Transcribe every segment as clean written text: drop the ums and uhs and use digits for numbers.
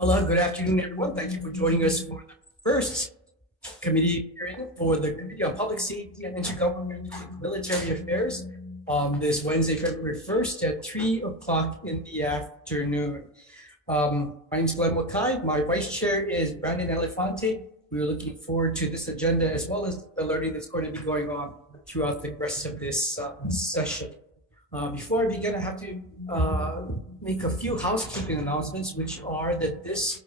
Hello, good afternoon, everyone. Thank you for joining us for the first committee hearing for the Committee on Public Safety and Intergovernmental Military Affairs on this Wednesday, February 1st at 3 o'clock in the afternoon. My name is Glenn Wakai. My vice chair is Brandon Elefante. We're looking forward to this agenda as well as the learning that's going to be going on throughout the rest of this session. Before I begin, I have to make a few housekeeping announcements, which are that this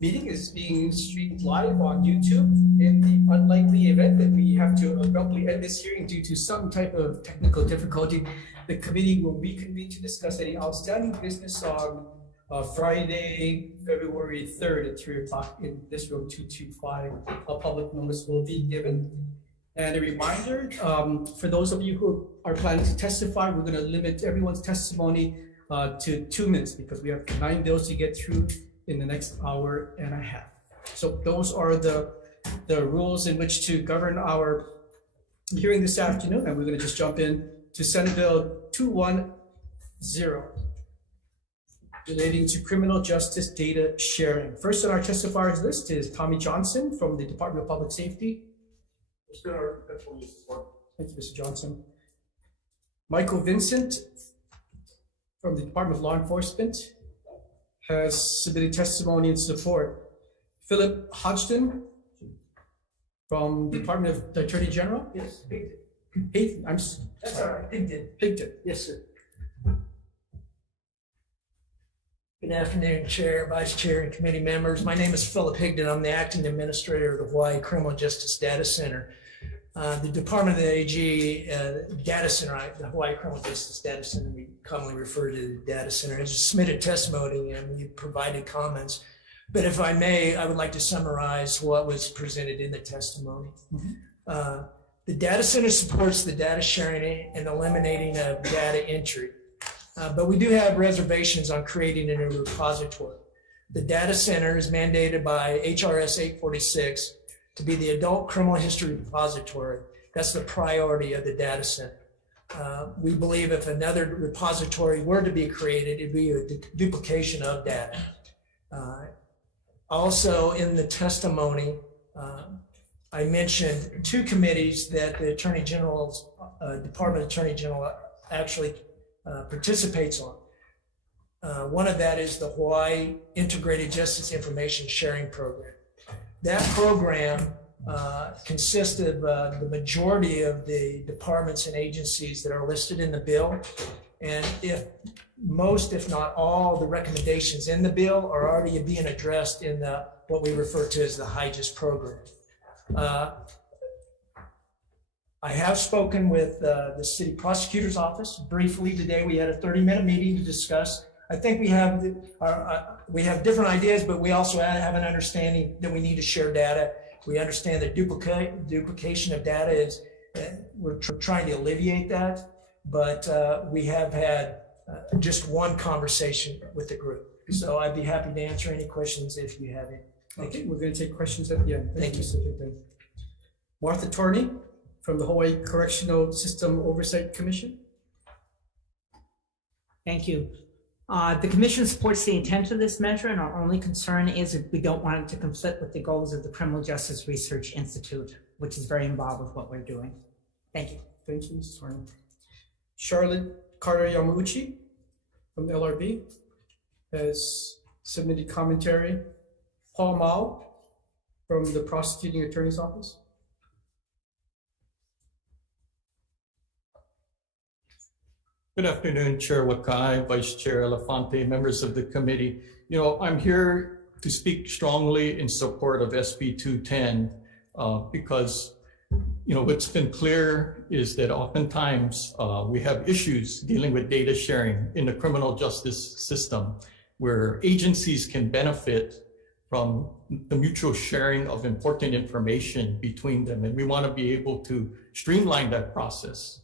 meeting is being streamed live on YouTube. In the unlikely event that we have to abruptly end this hearing due to some type of technical difficulty, the committee will reconvene to discuss any outstanding business on Friday, February 3rd at 3 o'clock in this room 225. A public notice will be given. And a reminder, for those of you who are planning to testify, we're going to limit everyone's testimony to 2 minutes because we have 9 bills to get through in the next hour and a half. So those are the rules in which to govern our hearing this afternoon. And we're going to just jump in to Senate Bill 210 relating to criminal justice data sharing. First on our testifiers list is Tommy Johnson from the Department of Public Safety. Thank you, Mr. Johnson. Michael Vincent from the Department of Law Enforcement has submitted testimony in support. Philip Hodgson from the Department of the Attorney General. Yes, Peyton. That's all right. Pigton. Yes, sir. Good afternoon, Chair, Vice Chair, and committee members. My name is Philip Higdon. I'm the acting administrator of the Hawaii Criminal Justice Data Center. The Department of the AG Data Center, the Hawaii Criminal Justice Data Center, we commonly refer to the data center, has submitted testimony and we provided comments. But if I may, I would like to summarize what was presented in the testimony. The data center supports the data sharing and eliminating of data entry. But we do have reservations on creating a new repository. The data center is mandated by HRS 846 to be the adult criminal history repository. That's the priority of the data center. We believe if another repository were to be created, it'd be a duplication of data. Also in the testimony, I mentioned 2 committees that the Attorney General's, Department Attorney General actually participates on. One of that is the Hawaii Integrated Justice Information Sharing Program. That program consists of the majority of the departments and agencies that are listed in the bill. And if not all, the recommendations in the bill are already being addressed in what we refer to as the HIJUS program. I have spoken with the city prosecutor's office briefly today. We had a 30-minute meeting to discuss. I think we have different ideas, but we also have an understanding that we need to share data. We understand that duplication of data is, we're trying to alleviate that, but we have had just one conversation with the group. So I'd be happy to answer any questions if you have any. Okay, we're going to take questions at the end. Thank you. Martha Torney from the Hawaii Correctional System Oversight Commission. Thank you. The Commission supports the intent of this measure, and our only concern is that we don't want it to conflict with the goals of the Criminal Justice Research Institute, which is very involved with what we're doing. Thank you. Thank you, Mrs. Torney. Charlotte Carter Yamauchi from the LRB has submitted commentary. Paul Mao from the Prosecuting Attorney's Office. Good afternoon, Chair Wakai, Vice Chair Elefante, members of the committee. I'm here to speak strongly in support of SB 210 because, what's been clear is that oftentimes we have issues dealing with data sharing in the criminal justice system where agencies can benefit from the mutual sharing of important information between them. And we want to be able to streamline that process.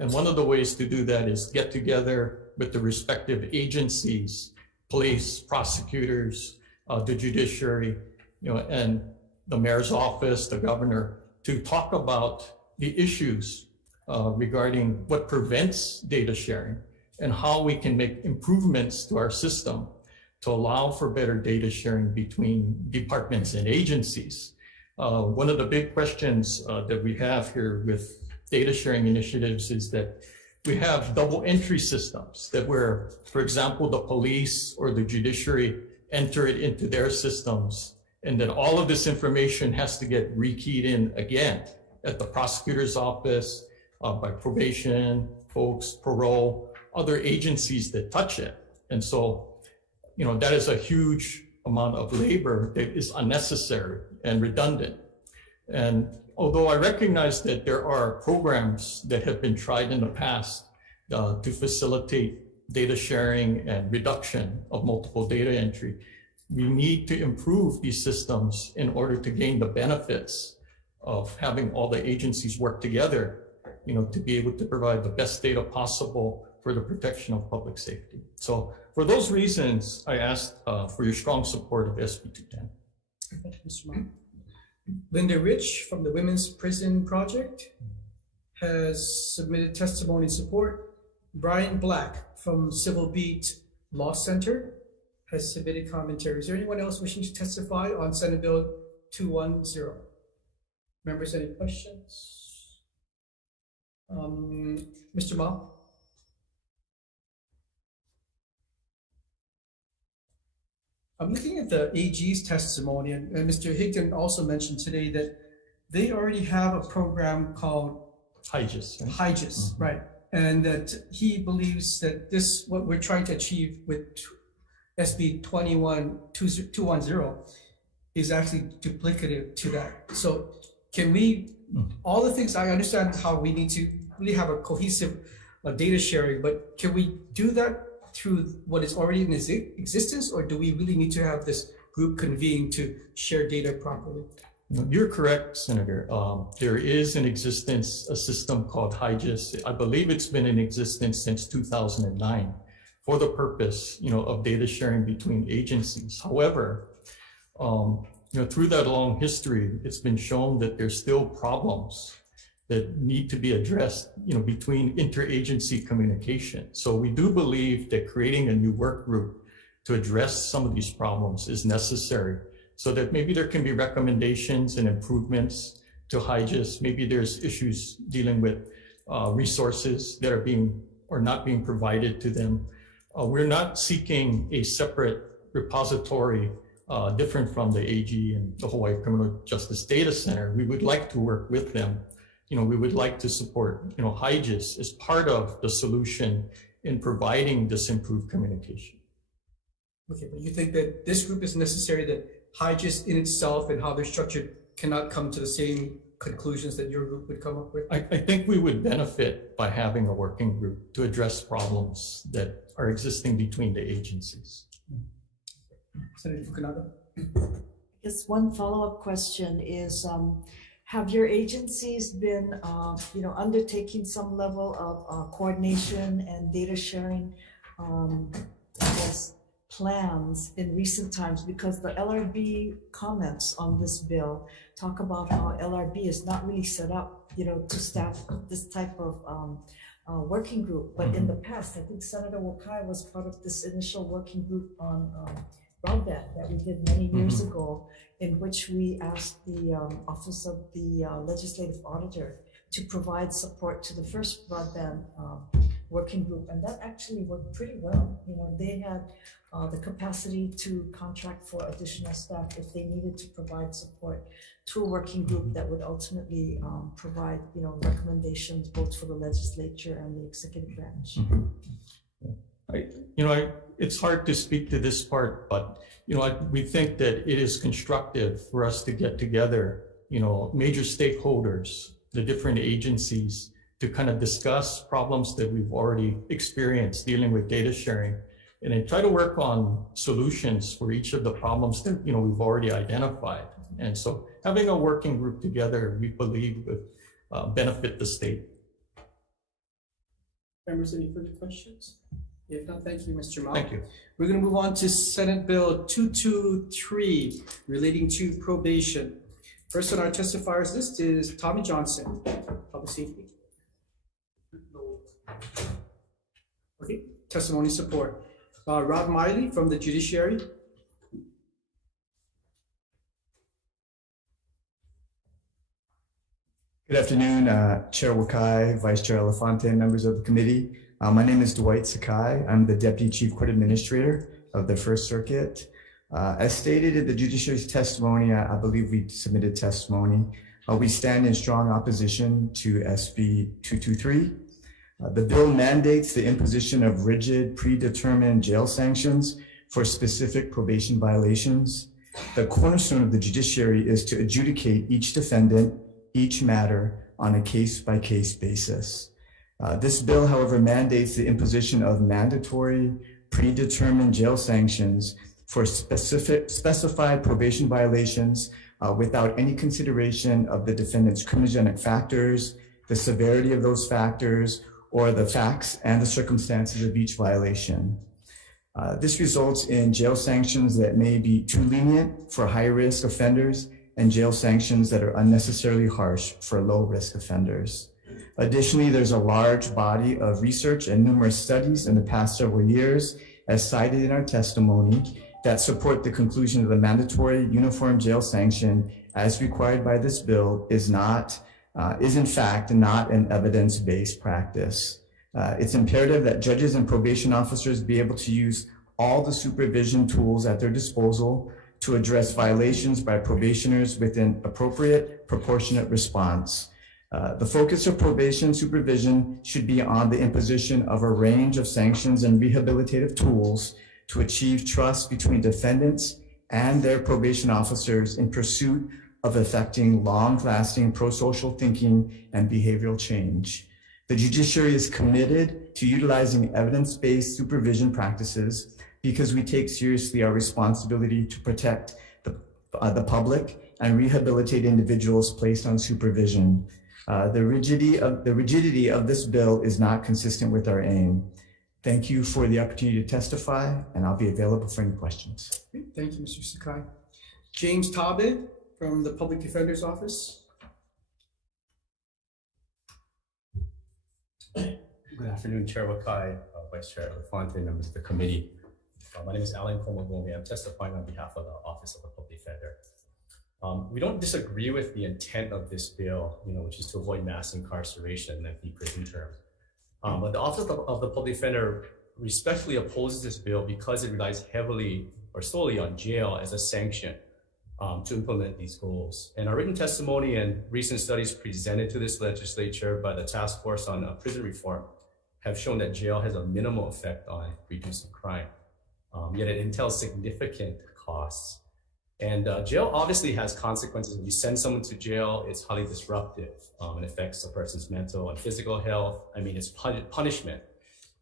And one of the ways to do that is get together with the respective agencies, police, prosecutors, the judiciary, and the mayor's office, the governor, to talk about the issues regarding what prevents data sharing and how we can make improvements to our system to allow for better data sharing between departments and agencies. One of the big questions that we have here with data sharing initiatives is that we have double entry systems that where, for example, the police or the judiciary enter it into their systems, and then all of this information has to get rekeyed in again at the prosecutor's office, by probation, folks, parole, other agencies that touch it. And so, that is a huge amount of labor that is unnecessary and redundant. And although I recognize that there are programs that have been tried in the past to facilitate data sharing and reduction of multiple data entry, we need to improve these systems in order to gain the benefits of having all the agencies work together, to be able to provide the best data possible for the protection of public safety. So for those reasons, I asked for your strong support of SB 210. Thank you, Mr. Ma. Linda Rich from the Women's Prison Project has submitted testimony support. Brian Black from Civil Beat Law Center has submitted commentary. Is there anyone else wishing to testify on Senate Bill 210? Members, any questions? Mr. Ma? I'm looking at the AG's testimony, and Mr. Higdon also mentioned today that they already have a program called HIGIS, right? HIGIS, right? And that he believes that what we're trying to achieve with SB 210 is actually duplicative to that. So can we, all the things, I understand how we need to really have a cohesive data sharing, but can we do that through what is already in existence, or do we really need to have this group convene to share data properly? You're correct, Senator. There is in existence a system called HIGIS. I believe it's been in existence since 2009 for the purpose, of data sharing between agencies. However, through that long history, it's been shown that there's still problems that need to be addressed, between interagency communication. So we do believe that creating a new work group to address some of these problems is necessary, so that maybe there can be recommendations and improvements to HIGIS. Maybe there's issues dealing with resources that are being or not being provided to them. We're not seeking a separate repository different from the AG and the Hawaii Criminal Justice Data Center. We would like to work with them. We would like to support, HIGIS as part of the solution in providing this improved communication. Okay, but you think that this group is necessary, that HIGIS in itself and how they're structured cannot come to the same conclusions that your group would come up with? I think we would benefit by having a working group to address problems that are existing between the agencies. Senator Fukunaga? Just one follow-up question is, have your agencies been, undertaking some level of coordination and data sharing plans in recent times? Because the LRB comments on this bill talk about how LRB is not really set up, to staff this type of working group. But in the past, I think Senator Wakai was part of this initial working group on broadband that we did many years ago, in which we asked the Office of the Legislative Auditor to provide support to the first broadband working group, and that actually worked pretty well. They had the capacity to contract for additional staff if they needed to provide support to a working group that would ultimately provide, recommendations both for the legislature and the executive branch. It's hard to speak to this part, but we think that it is constructive for us to get together, major stakeholders, the different agencies, to kind of discuss problems that we've already experienced dealing with data sharing, and then try to work on solutions for each of the problems that we've already identified. And so having a working group together, we believe would benefit the state. Members, any further questions? If not, thank you, Mr. Ma. Thank you. We're going to move on to Senate Bill 223 relating to probation. First on our testifiers list is Tommy Johnson, Public Safety. Okay, testimony support. Rob Miley from the Judiciary. Good afternoon, Chair Wakai, Vice Chair Elefante, members of the committee. My name is Dwight Sakai. I'm the Deputy Chief Court Administrator of the First Circuit. As stated in the judiciary's testimony, I believe we submitted testimony. We stand in strong opposition to SB 223. The bill mandates the imposition of rigid, predetermined jail sanctions for specific probation violations. The cornerstone of the judiciary is to adjudicate each defendant, each matter on a case-by-case basis. This bill, however, mandates the imposition of mandatory, predetermined jail sanctions for specified probation violations without any consideration of the defendant's criminogenic factors, the severity of those factors, or the facts and the circumstances of each violation. This results in jail sanctions that may be too lenient for high-risk offenders and jail sanctions that are unnecessarily harsh for low-risk offenders. Additionally, there's a large body of research and numerous studies in the past several years, as cited in our testimony, that support the conclusion that the mandatory uniform jail sanction as required by this bill is in fact not an evidence-based practice. It's imperative that judges and probation officers be able to use all the supervision tools at their disposal to address violations by probationers with an appropriate, proportionate response. The focus of probation supervision should be on the imposition of a range of sanctions and rehabilitative tools to achieve trust between defendants and their probation officers in pursuit of effecting long-lasting pro-social thinking and behavioral change. The judiciary is committed to utilizing evidence-based supervision practices because we take seriously our responsibility to protect the public and rehabilitate individuals placed on supervision. The rigidity of this bill is not consistent with our aim. Thank you for the opportunity to testify, and I'll be available for any questions. Thank you, Mr. Sakai. James Tobin from the Public Defender's Office. Good afternoon, Chair Wakai, Vice Chair Elefante, members of the committee. My name is Alan Komogome. I'm testifying on behalf of the Office of the Public Defender. We don't disagree with the intent of this bill, which is to avoid mass incarceration and lengthy prison terms. But the Office of the Public Defender respectfully opposes this bill because it relies heavily or solely on jail as a sanction to implement these goals. And our written testimony and recent studies presented to this legislature by the Task Force on Prison Reform have shown that jail has a minimal effect on reducing crime. Yet it entails significant costs. And jail obviously has consequences. When you send someone to jail, it's highly disruptive. It affects a person's mental and physical health. I mean, it's punishment.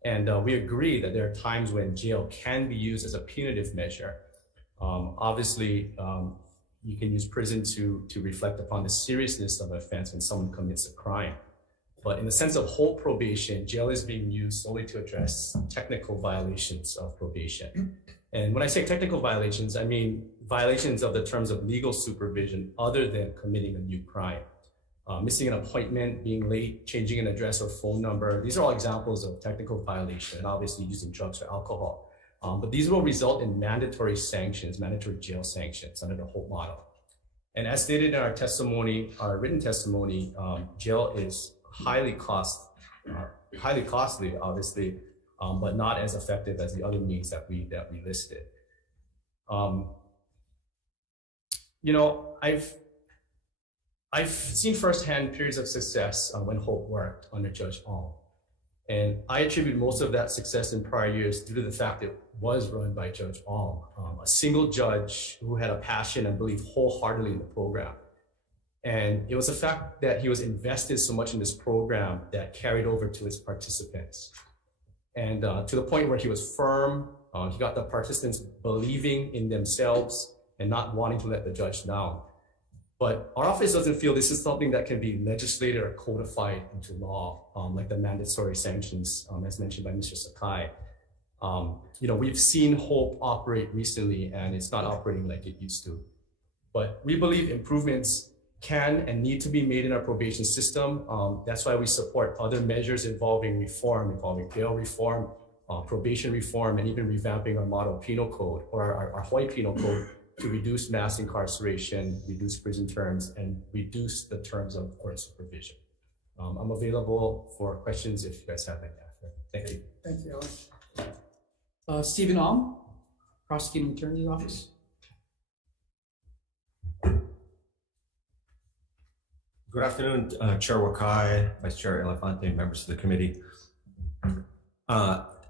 And we agree that there are times when jail can be used as a punitive measure. Obviously, you can use prison to reflect upon the seriousness of an offense when someone commits a crime. But in the sense of whole probation, jail is being used solely to address technical violations of probation. And when I say technical violations, I mean violations of the terms of legal supervision other than committing a new crime. Missing an appointment, being late, changing an address or phone number. These are all examples of technical violation, and obviously using drugs or alcohol. But these will result in mandatory sanctions, mandatory jail sanctions under the Hope model. And as stated in our testimony, our written testimony, jail is highly costly, obviously, but not as effective as the other means that we listed. I've seen firsthand periods of success when Hope worked under Judge Ong. And I attribute most of that success in prior years due to the fact it was run by Judge Ong, a single judge who had a passion and believed wholeheartedly in the program. And it was the fact that he was invested so much in this program that carried over to his participants. And to the point where he was firm, he got the participants believing in themselves and not wanting to let the judge down. But our office doesn't feel this is something that can be legislated or codified into law, like the mandatory sanctions, as mentioned by Mr. Sakai. We've seen Hope operate recently, and it's not operating like it used to. But we believe improvements can and need to be made in our probation system. That's why we support other measures involving reform, involving bail reform, probation reform, and even revamping our model penal code or our Hawaii penal code to reduce mass incarceration, reduce prison terms, and reduce the terms of court supervision. I'm available for questions if you guys have any after. Thank you. Thank you, Alan. Stephen Ong, Prosecuting Attorney's Office. Good afternoon, Chair Wakai, Vice Chair Elefante, members of the committee.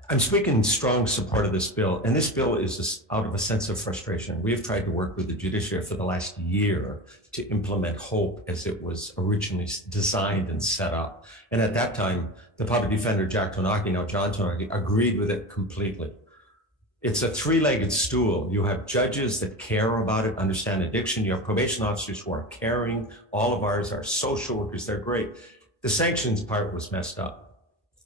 I'm speaking in strong support of this bill, and this bill is just out of a sense of frustration. We have tried to work with the judiciary for the last year to implement HOPE as it was originally designed and set up. And at that time, the public defender, Jack Tonaki, now John Tonaki, agreed with it completely. It's a three-legged stool. You have judges that care about it, understand addiction. You have probation officers who are caring. All of ours are social workers. They're great. The sanctions part was messed up.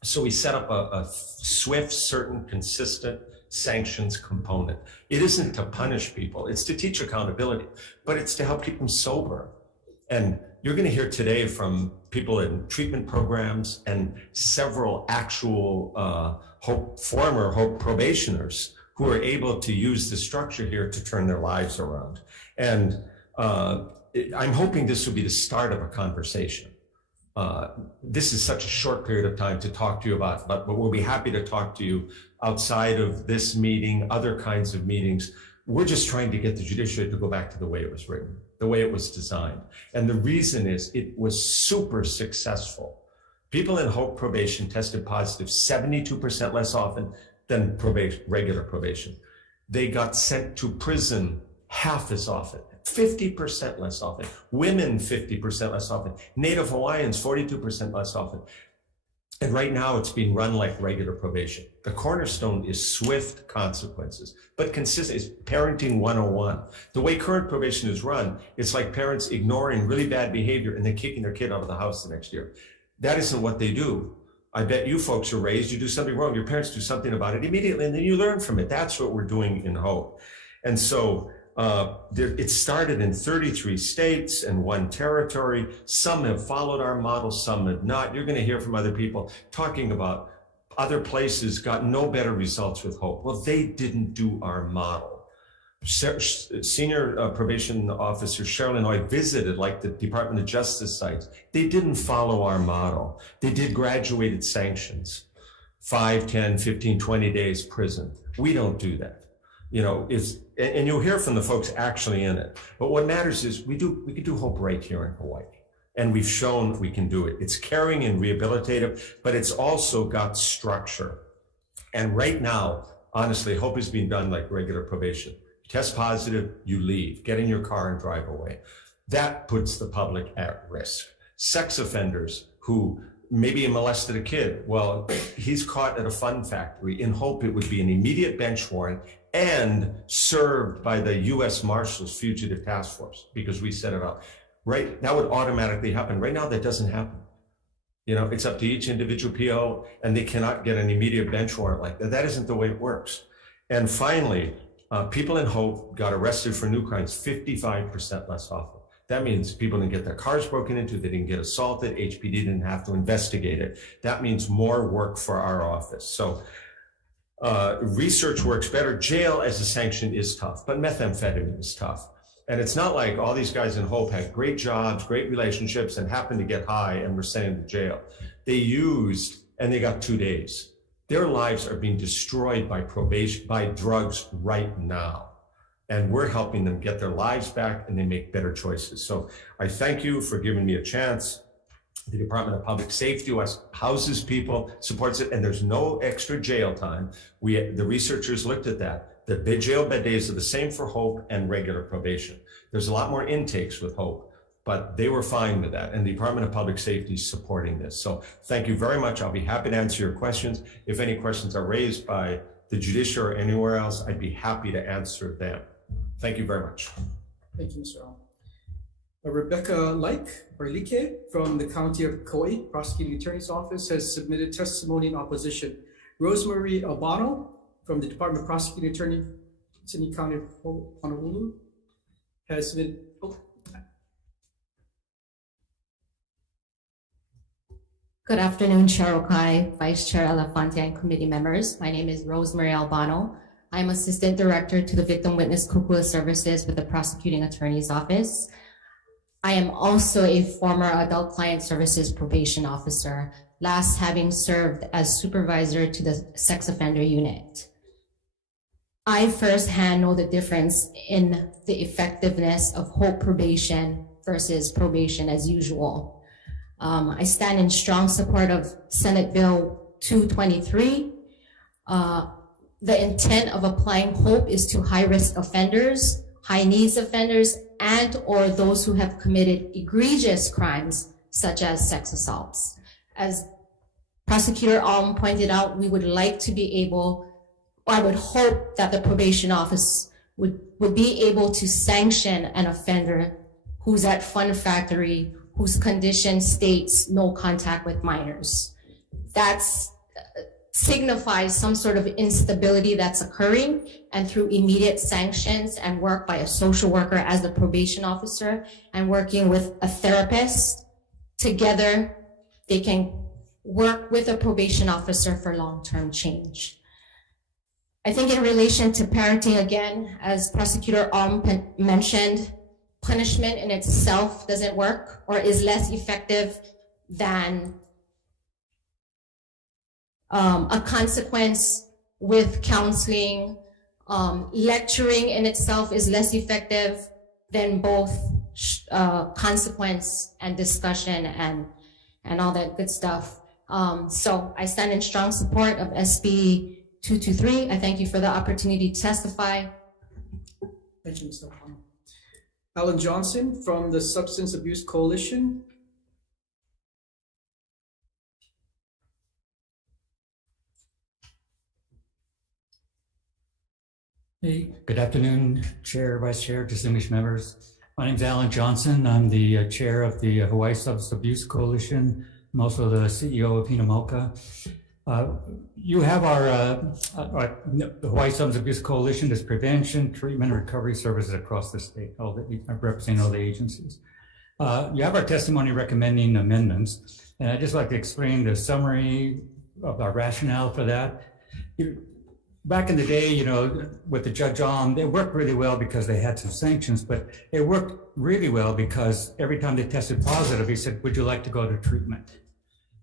So we set up a swift, certain, consistent sanctions component. It isn't to punish people. It's to teach accountability, but it's to help keep them sober. And you're going to hear today from people in treatment programs and several actual former HOPE probationers who are able to use the structure here to turn their lives around. And I'm hoping this will be the start of a conversation. This is such a short period of time to talk to you about, but we'll be happy to talk to you outside of this meeting, other kinds of meetings. We're just trying to get the judiciary to go back to the way it was written, the way it was designed. And the reason is it was super successful. People in HOPE probation tested positive 72% less often than regular probation. They got sent to prison half as often. 50% less often. Women, 50% less often. Native Hawaiians, 42% less often. And right now it's being run like regular probation. The cornerstone is swift consequences, but consistent. It's parenting 101. The way current probation is run, it's like parents ignoring really bad behavior and then kicking their kid out of the house the next year. That isn't what they do. I bet you folks are raised, you do something wrong, your parents do something about it immediately, and then you learn from it. That's what we're doing in HOPE. And so it started in 33 states and 1 territory. Some have followed our model, some have not. You're going to hear from other people talking about other places got no better results with HOPE. Well, they didn't do our model. Senior probation officer Sherilyn Hoy visited like the Department of Justice sites. They didn't follow our model. They did graduated sanctions, 5, 10, 15, 20 days prison. We don't do that. You know, and you'll hear from the folks actually in it. But what matters is we can do HOPE right here in Hawaii. And we've shown we can do it. It's caring and rehabilitative, but it's also got structure. And right now, honestly, HOPE is being done like regular probation. Test positive, you leave, get in your car and drive away. That puts the public at risk. Sex offenders who maybe molested a kid, well, he's caught at a fun factory. In HOPE, it would be an immediate bench warrant and served by the U.S. Marshals Fugitive Task Force because we set it up. Right, that would automatically happen. Right now, that doesn't happen. You know, it's up to each individual PO, and they cannot get an immediate bench warrant like that. That isn't the way it works. And finally, people in HOPE got arrested for new crimes 55% less often. That means people didn't get their cars broken into, they didn't get assaulted, HPD didn't have to investigate it. That means more work for our office. So research works better. Jail as a sanction is tough, but methamphetamine is tough. And it's not like all these guys in HOPE had great jobs, great relationships, and happened to get high and were sent into jail. They used, and they got 2 days. Their lives are being destroyed by probation, by drugs right now. And we're helping them get their lives back and they make better choices. So I thank you for giving me a chance. The Department of Public Safety houses people, supports it, and there's no extra jail time. The researchers looked at that. The jail bed days are the same for HOPE and regular probation. There's a lot more intakes with HOPE, but they were fine with that. And the Department of Public Safety is supporting this. So thank you very much. I'll be happy to answer your questions. If any questions are raised by the judiciary or anywhere else, I'd be happy to answer them. Thank you very much. Thank you, Mr. Al. Rebecca Like from the County of Kauai Prosecuting Attorney's Office has submitted testimony in opposition. Rosemary Albano from the Department of Prosecuting Attorney, Sydney County of Honolulu, has submitted. Good afternoon, Chair Okai, Vice Chair Elefante, and committee members. My name is Rosemary Albano. I'm Assistant Director to the Victim Witness Kukula Services with the Prosecuting Attorney's Office. I am also a former Adult Client Services Probation Officer, last having served as supervisor to the Sex Offender Unit. I firsthand know the difference in the effectiveness of hope probation versus probation as usual. I stand in strong support of Senate Bill 223. The intent of applying hope is to high-risk offenders, high-needs offenders, and or those who have committed egregious crimes such as sex assaults. As Prosecutor Alm pointed out, we would like to be able, or I would hope that the probation office would be able to sanction an offender who's at Fun Factory, whose condition states no contact with minors. That signifies some sort of instability that's occurring, and through immediate sanctions and work by a social worker as the probation officer and working with a therapist, together they can work with a probation officer for long-term change. I think in relation to parenting, again, as Prosecutor Alm mentioned, punishment in itself doesn't work or is less effective than a consequence with counseling. Lecturing in itself is less effective than both consequence and discussion and all that good stuff. So I stand in strong support of SB 223. I thank you for the opportunity to testify. Thank you, Mr. O'Connell. Alan Johnson from the Substance Abuse Coalition. Hey, good afternoon, Chair, Vice Chair, distinguished members. My name is Alan Johnson. I'm the chair of the Hawaii Substance Abuse Coalition. I'm also the CEO of Hinamoka. You have the Hawaii Substance Abuse Coalition is prevention, treatment, and recovery services across the state. I represent all the agencies. You have our testimony recommending amendments, and I'd just like to explain the summary of our rationale for that. Back in the day, with the Judge Alm, they worked really well because they had some sanctions, but it worked really well because every time they tested positive, he said, would you like to go to treatment?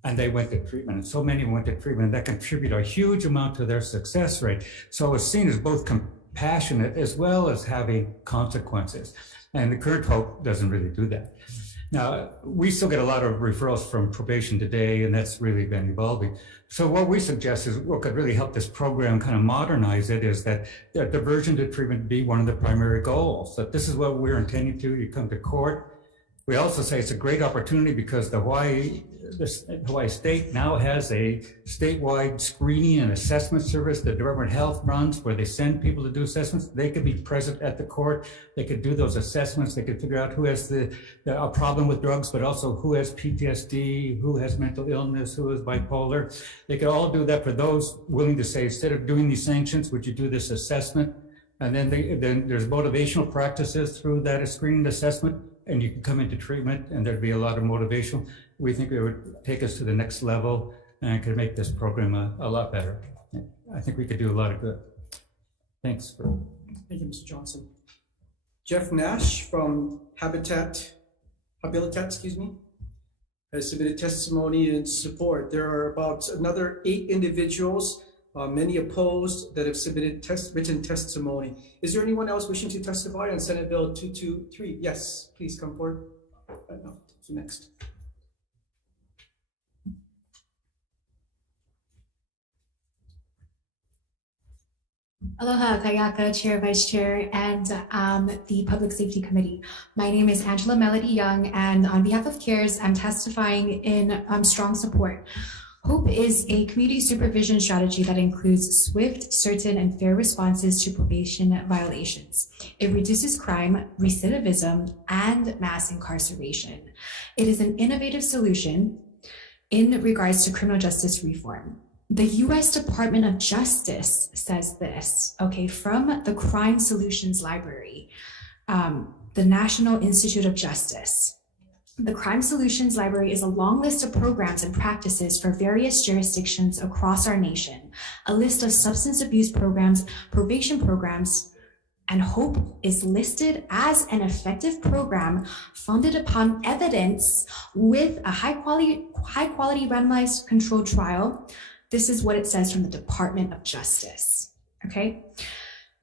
And they went to treatment, and so many went to treatment that contributed a huge amount to their success rate. So it's seen as both compassionate as well as having consequences. And the current hope doesn't really do that. Now, we still get a lot of referrals from probation today, and that's really been evolving. So what we suggest is what could really help this program kind of modernize it is that diversion to treatment be one of the primary goals. That this is what we're intending to. You come to court. We also say it's a great opportunity because the Hawaii State now has a statewide screening and assessment service the Department of Health runs where they send people to do assessments. They could be present at the court. They could do those assessments. They could figure out who has a problem with drugs, but also who has PTSD, who has mental illness, who is bipolar. They could all do that for those willing to say, instead of doing these sanctions, would you do this assessment? And then there's motivational practices through that screening assessment, and you can come into treatment and there'd be a lot of motivation. We think it would take us to the next level and could make this program a lot better. I think we could do a lot of good. Thanks. Thank you, Mr. Johnson. Jeff Nash from Habilitat, has submitted testimony in support. There are about another 8 individuals, many opposed, that have submitted written testimony. Is there anyone else wishing to testify on Senate Bill 223? Yes, please come forward. No, next. Aloha, Kayaka, Chair, Vice Chair, and the Public Safety Committee. My name is Angela Melody Young, and on behalf of CARES, I'm testifying in strong support. HOPE is a community supervision strategy that includes swift, certain, and fair responses to probation violations. It reduces crime, recidivism, and mass incarceration. It is an innovative solution in regards to criminal justice reform. The U.S. Department of Justice says this, okay, from the Crime Solutions Library, the National Institute of Justice. The Crime Solutions Library is a long list of programs and practices for various jurisdictions across our nation, a list of substance abuse programs, probation programs, and HOPE is listed as an effective program funded upon evidence with a high quality randomized controlled trial. This is what it says from the Department of Justice, okay?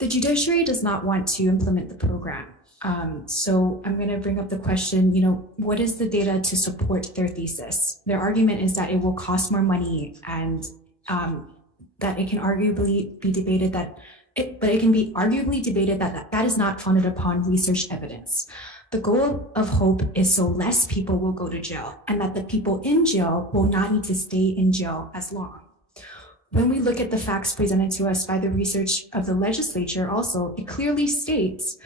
The judiciary does not want to implement the program. So I'm going to bring up the question, what is the data to support their thesis? Their argument is that it will cost more money and that it can arguably be debated that that is not founded upon research evidence. The goal of HOPE is so less people will go to jail and that the people in jail will not need to stay in jail as long. When we look at the facts presented to us by the research of the legislature also, it clearly states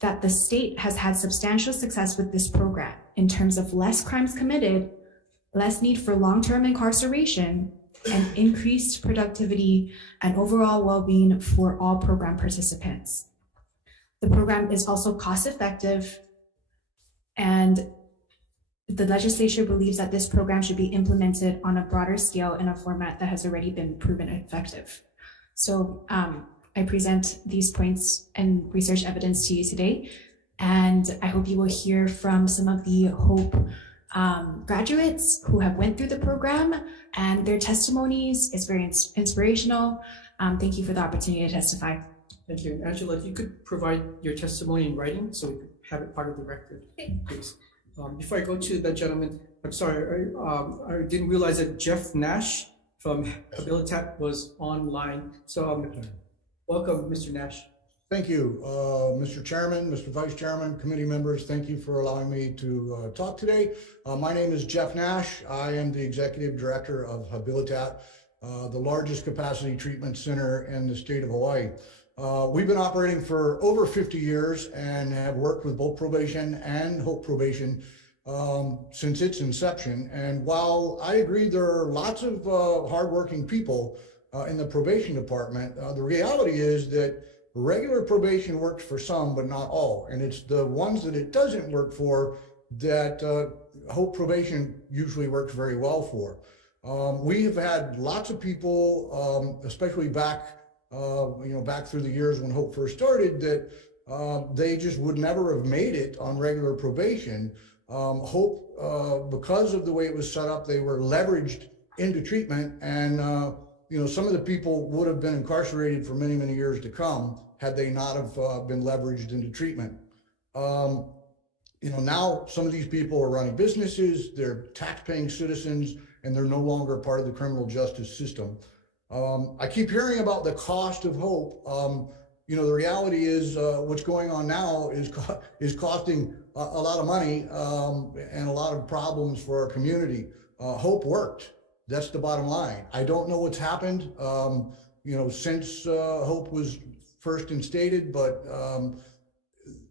that the state has had substantial success with this program in terms of less crimes committed, less need for long-term incarceration, and increased productivity and overall well-being for all program participants. The program is also cost-effective, and the legislature believes that this program should be implemented on a broader scale in a format that has already been proven effective. So I present these points and research evidence to you today, and I hope you will hear from some of the HOPE graduates who have went through the program, and their testimonies is very inspirational. Thank you for the opportunity to testify. Thank you. Angela, if you could provide your testimony in writing so we could have it part of the record, please. Before I go to that gentleman, I'm sorry, I didn't realize that Jeff Nash from Habilitat was online. So welcome, Mr. Nash. Thank you, Mr. Chairman, Mr. Vice Chairman, committee members. Thank you for allowing me to talk today. My name is Jeff Nash. I am the Executive Director of Habilitat, the largest capacity treatment center in the state of Hawaii. We've been operating for over 50 years and have worked with both probation and HOPE probation since its inception. And while I agree there are lots of hardworking people in the probation department, the reality is that regular probation works for some, but not all. And it's the ones that it doesn't work for that HOPE probation usually works very well for. We have had lots of people, especially back through the years when HOPE first started, that they just would never have made it on regular probation. HOPE, because of the way it was set up, they were leveraged into treatment, and some of the people would have been incarcerated for many, many years to come had they not have been leveraged into treatment. Now some of these people are running businesses, they're tax-paying citizens, and they're no longer part of the criminal justice system. I keep hearing about the cost of HOPE. The reality is what's going on now is costing a lot of money and a lot of problems for our community. HOPE worked. That's the bottom line. I don't know what's happened, since HOPE was first instated, but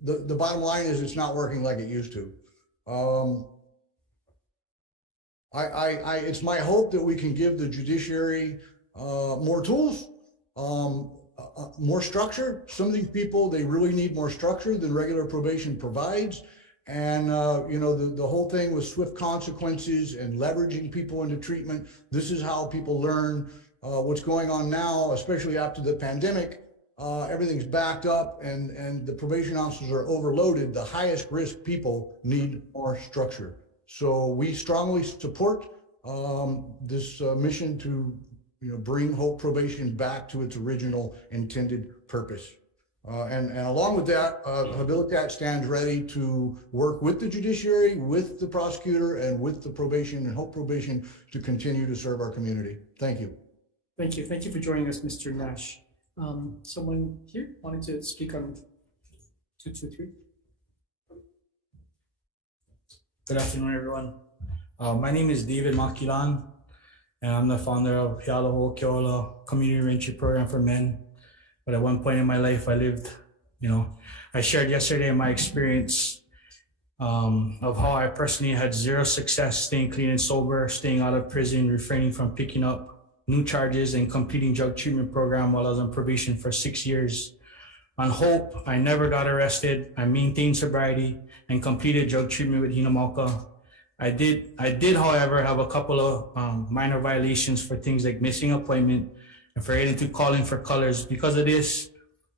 the bottom line is it's not working like it used to. It's my hope that we can give the judiciary more tools, more structure. Some of these people, they really need more structure than regular probation provides. And, the whole thing with swift consequences and leveraging people into treatment, this is how people learn what's going on now, especially after the pandemic. Everything's backed up and the probation officers are overloaded. The highest risk people need more structure. So we strongly support this mission to bring HOPE probation back to its original intended purpose. And along with that, Habilitat stands ready to work with the judiciary, with the prosecutor, and with the probation and HOPE probation to continue to serve our community. Thank you. Thank you. Thank you for joining us, Mr. Nash. Someone here wanted to speak on 223. Good afternoon, everyone. My name is David Makilan, and I'm the founder of Hialaho Keola Community Reentry Program for Men. But at one point in my life, I lived, I shared yesterday my experience of how I personally had zero success staying clean and sober, staying out of prison, refraining from picking up new charges, and completing drug treatment program while I was on probation for 6 years. On Hope, I never got arrested. I maintained sobriety and completed drug treatment with Hinamalka. I did, however, have a couple of minor violations for things like missing appointment and forgetting to call in for colors. Because of this,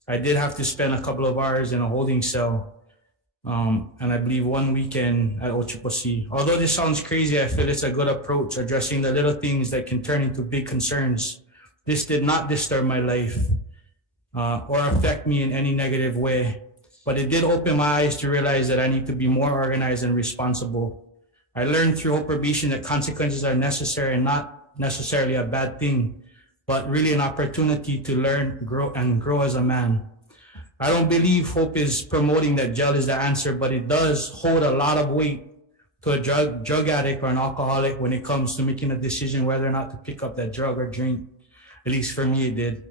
I did have to spend a couple of hours in a holding cell. And I believe one weekend at OCCC. Although this sounds crazy, I feel it's a good approach, addressing the little things that can turn into big concerns. This did not disturb my life or affect me in any negative way, but it did open my eyes to realize that I need to be more organized and responsible. I learned through Hope probation that consequences are necessary and not necessarily a bad thing, but really an opportunity to learn, grow as a man. I don't believe Hope is promoting that jail is the answer, but it does hold a lot of weight to a drug addict or an alcoholic when it comes to making a decision whether or not to pick up that drug or drink. At least for me, it did.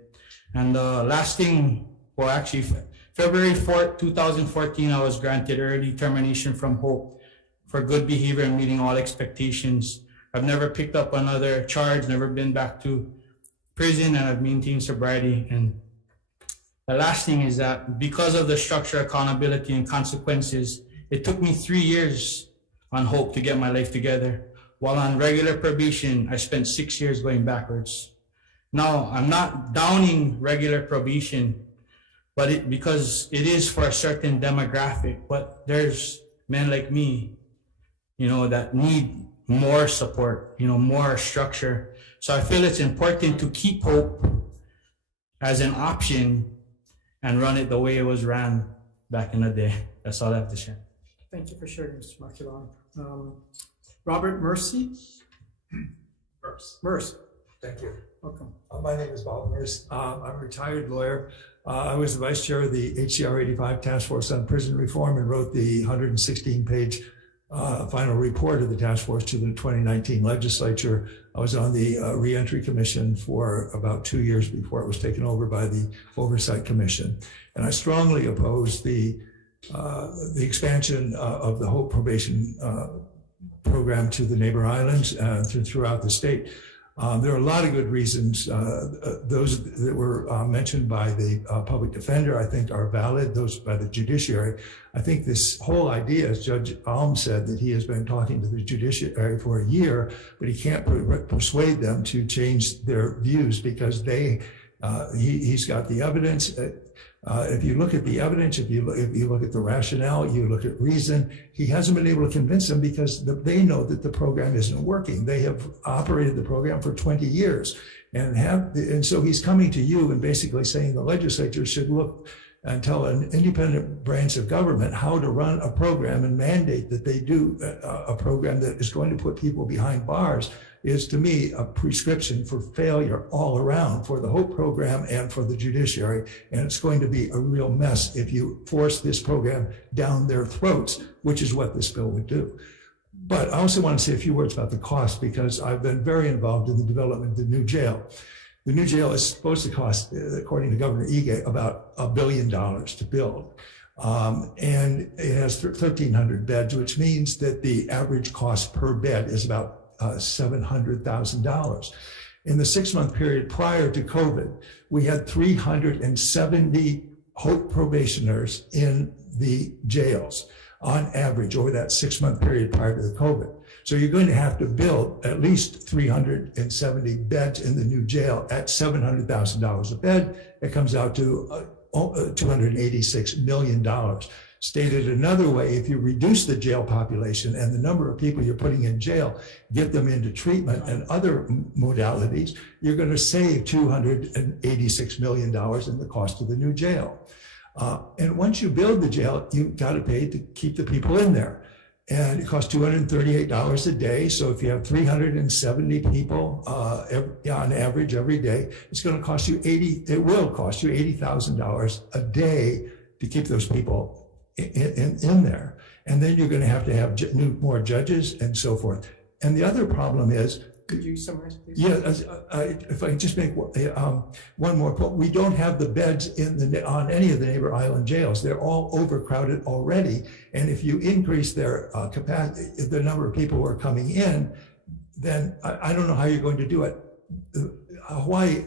And last thing, well, actually, February 4th, 2014, I was granted early termination from Hope for good behavior and meeting all expectations. I've never picked up another charge, never been back to prison, and I've maintained sobriety. And the last thing is that because of the structure, accountability, and consequences, it took me 3 years on Hope to get my life together. While on regular probation, I spent 6 years going backwards. Now, I'm not downing regular probation, but because it is for a certain demographic, but there's men like me, that need more support, more structure. So I feel it's important to keep Hope as an option and run it the way it was ran back in the day. That's all I have to share. Thank you for sharing, Mr. Makilan. Robert Mercy? Merce. Thank you. Welcome. My name is Bob Merce. I'm a retired lawyer. I was the vice chair of the HCR 85 Task Force on Prison Reform and wrote the 116-page final report of the task force to the 2019 legislature. I was on the Reentry Commission for about 2 years before it was taken over by the Oversight Commission. And I strongly opposed the expansion of the Hope probation program to the neighbor islands throughout the state. There are a lot of good reasons. Those that were mentioned by the public defender, I think, are valid. Those by the judiciary. I think this whole idea, as Judge Alm said, that he has been talking to the judiciary for a year, but he can't persuade them to change their views because he's got the evidence. If you look at the evidence, if you look at the rationale, you look at reason, he hasn't been able to convince them because they know that the program isn't working. They have operated the program for 20 years and so he's coming to you and basically saying the legislature should look and tell an independent branch of government how to run a program and mandate that they do a program that is going to put people behind bars is, to me, a prescription for failure all around for the Hope program and for the judiciary. And it's going to be a real mess if you force this program down their throats, which is what this bill would do. But I also want to say a few words about the cost because I've been very involved in the development of the new jail. The new jail is supposed to cost, according to Governor Ige, about $1 billion to build. And it has 1,300 beds, which means that the average cost per bed is about $700,000. In the 6-month period prior to COVID, we had 370 Hope probationers in the jails on average over that 6-month period prior to the COVID. So you're going to have to build at least 370 beds in the new jail at $700,000 a bed. It comes out to $286 million. Stated another way, if you reduce the jail population and the number of people you're putting in jail, get them into treatment and other modalities, you're going to save $286 million in the cost of the new jail. And once you build the jail, you've got to pay to keep the people in there. And it costs $238 a day. So if you have 370 people on average every day, it's going to cost you $80,000 a day to keep those people in there. And then you're going to have more judges and so forth. And the other problem is, could you summarize, please? Yeah, if I can just make one more point. We don't have the beds on any of the neighbor island jails. They're all overcrowded already. And if you increase their capacity, the number of people who are coming in, then I don't know how you're going to do it. Hawaii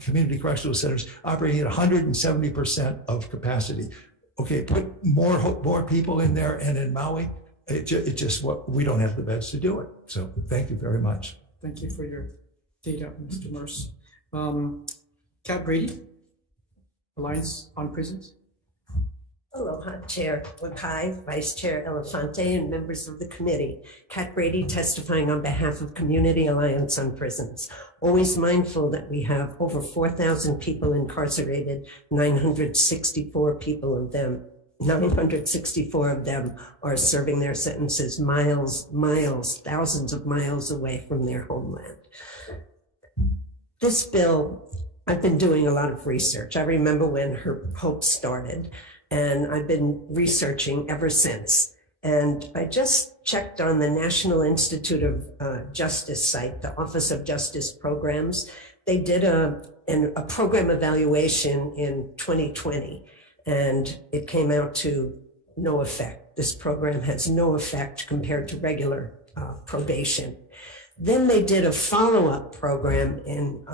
community correctional centers operating at 170% of capacity. Okay, put more people in there, and in Maui, it just what we don't have the beds to do it. So thank you very much. Thank you for your data, Mr. Merce. Kat Brady, Alliance on Prisons. Aloha, Chair Wakai, Vice Chair Elefante, and members of the committee. Kat Brady testifying on behalf of Community Alliance on Prisons. Always mindful that we have over 4,000 people incarcerated, 964 of them are serving their sentences miles, thousands of miles away from their homeland. This bill, I've been doing a lot of research. I remember when Hope started, and I've been researching ever since. And I just checked on the National Institute of Justice site, the Office of Justice Programs. They did a program evaluation in 2020, and it came out to no effect. This program has no effect compared to regular probation. Then they did a follow-up program in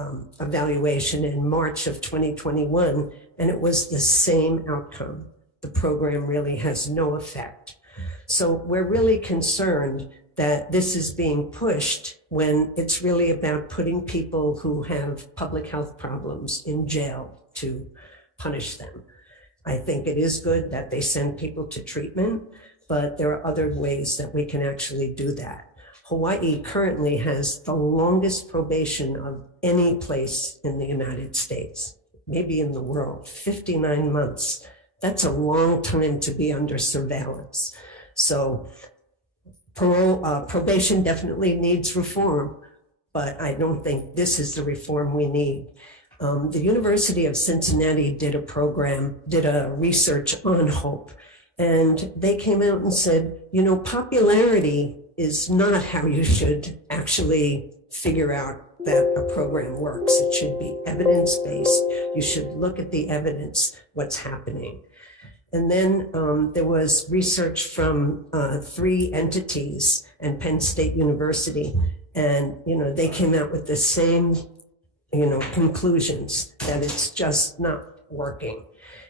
evaluation in March of 2021, and it was the same outcome. The program really has no effect. So we're really concerned that this is being pushed when it's really about putting people who have public health problems in jail to punish them. I think it is good that they send people to treatment, but there are other ways that we can actually do that. Hawaii currently has the longest probation of any place in the United States, maybe in the world, 59 months. That's a long time to be under surveillance. So probation definitely needs reform, but I don't think this is the reform we need. The University of Cincinnati did a research on hope, and they came out and said, you know, popularity is not how you should actually figure out that a program works. It should be evidence-based. You should look at the evidence, what's happening. And then there was research from 3 entities and Penn State University, and they came out with the same conclusions, that it's just not working.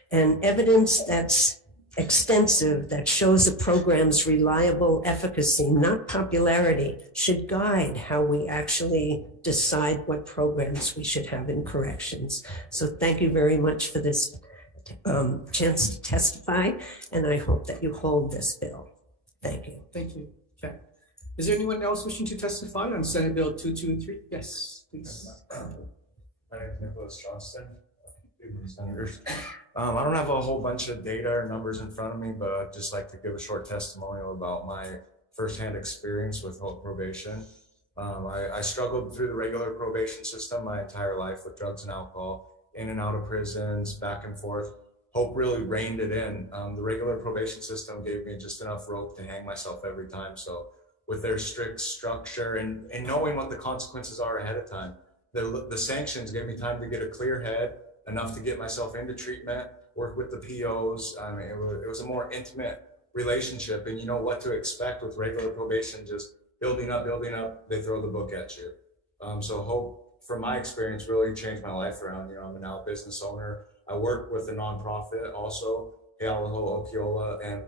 And evidence that's extensive, that shows a program's reliable efficacy, not popularity, should guide how we actually decide what programs we should have in corrections. So thank you very much for this chance to testify, and I hope that you hold this bill. Thank you. Thank you. Okay. Is there anyone else wishing to testify on Senate Bill 223? Yes, please. My name is Nicholas Johnston. Senators. I don't have a whole bunch of data or numbers in front of me, but I'd just like to give a short testimonial about my firsthand experience with Hope probation. I struggled through the regular probation system my entire life with drugs and alcohol, in and out of prisons, back and forth. Hope really reined it in. The regular probation system gave me just enough rope to hang myself every time. So with their strict structure and knowing what the consequences are ahead of time, the sanctions gave me time to get a clear head, enough to get myself into treatment, work with the POs. I mean, it was a more intimate relationship, and you know what to expect with regular probation, just building up, they throw the book at you. So Hope, from my experience, really changed my life around. I'm a now business owner. I work with a nonprofit also, Kealoha Okiola, and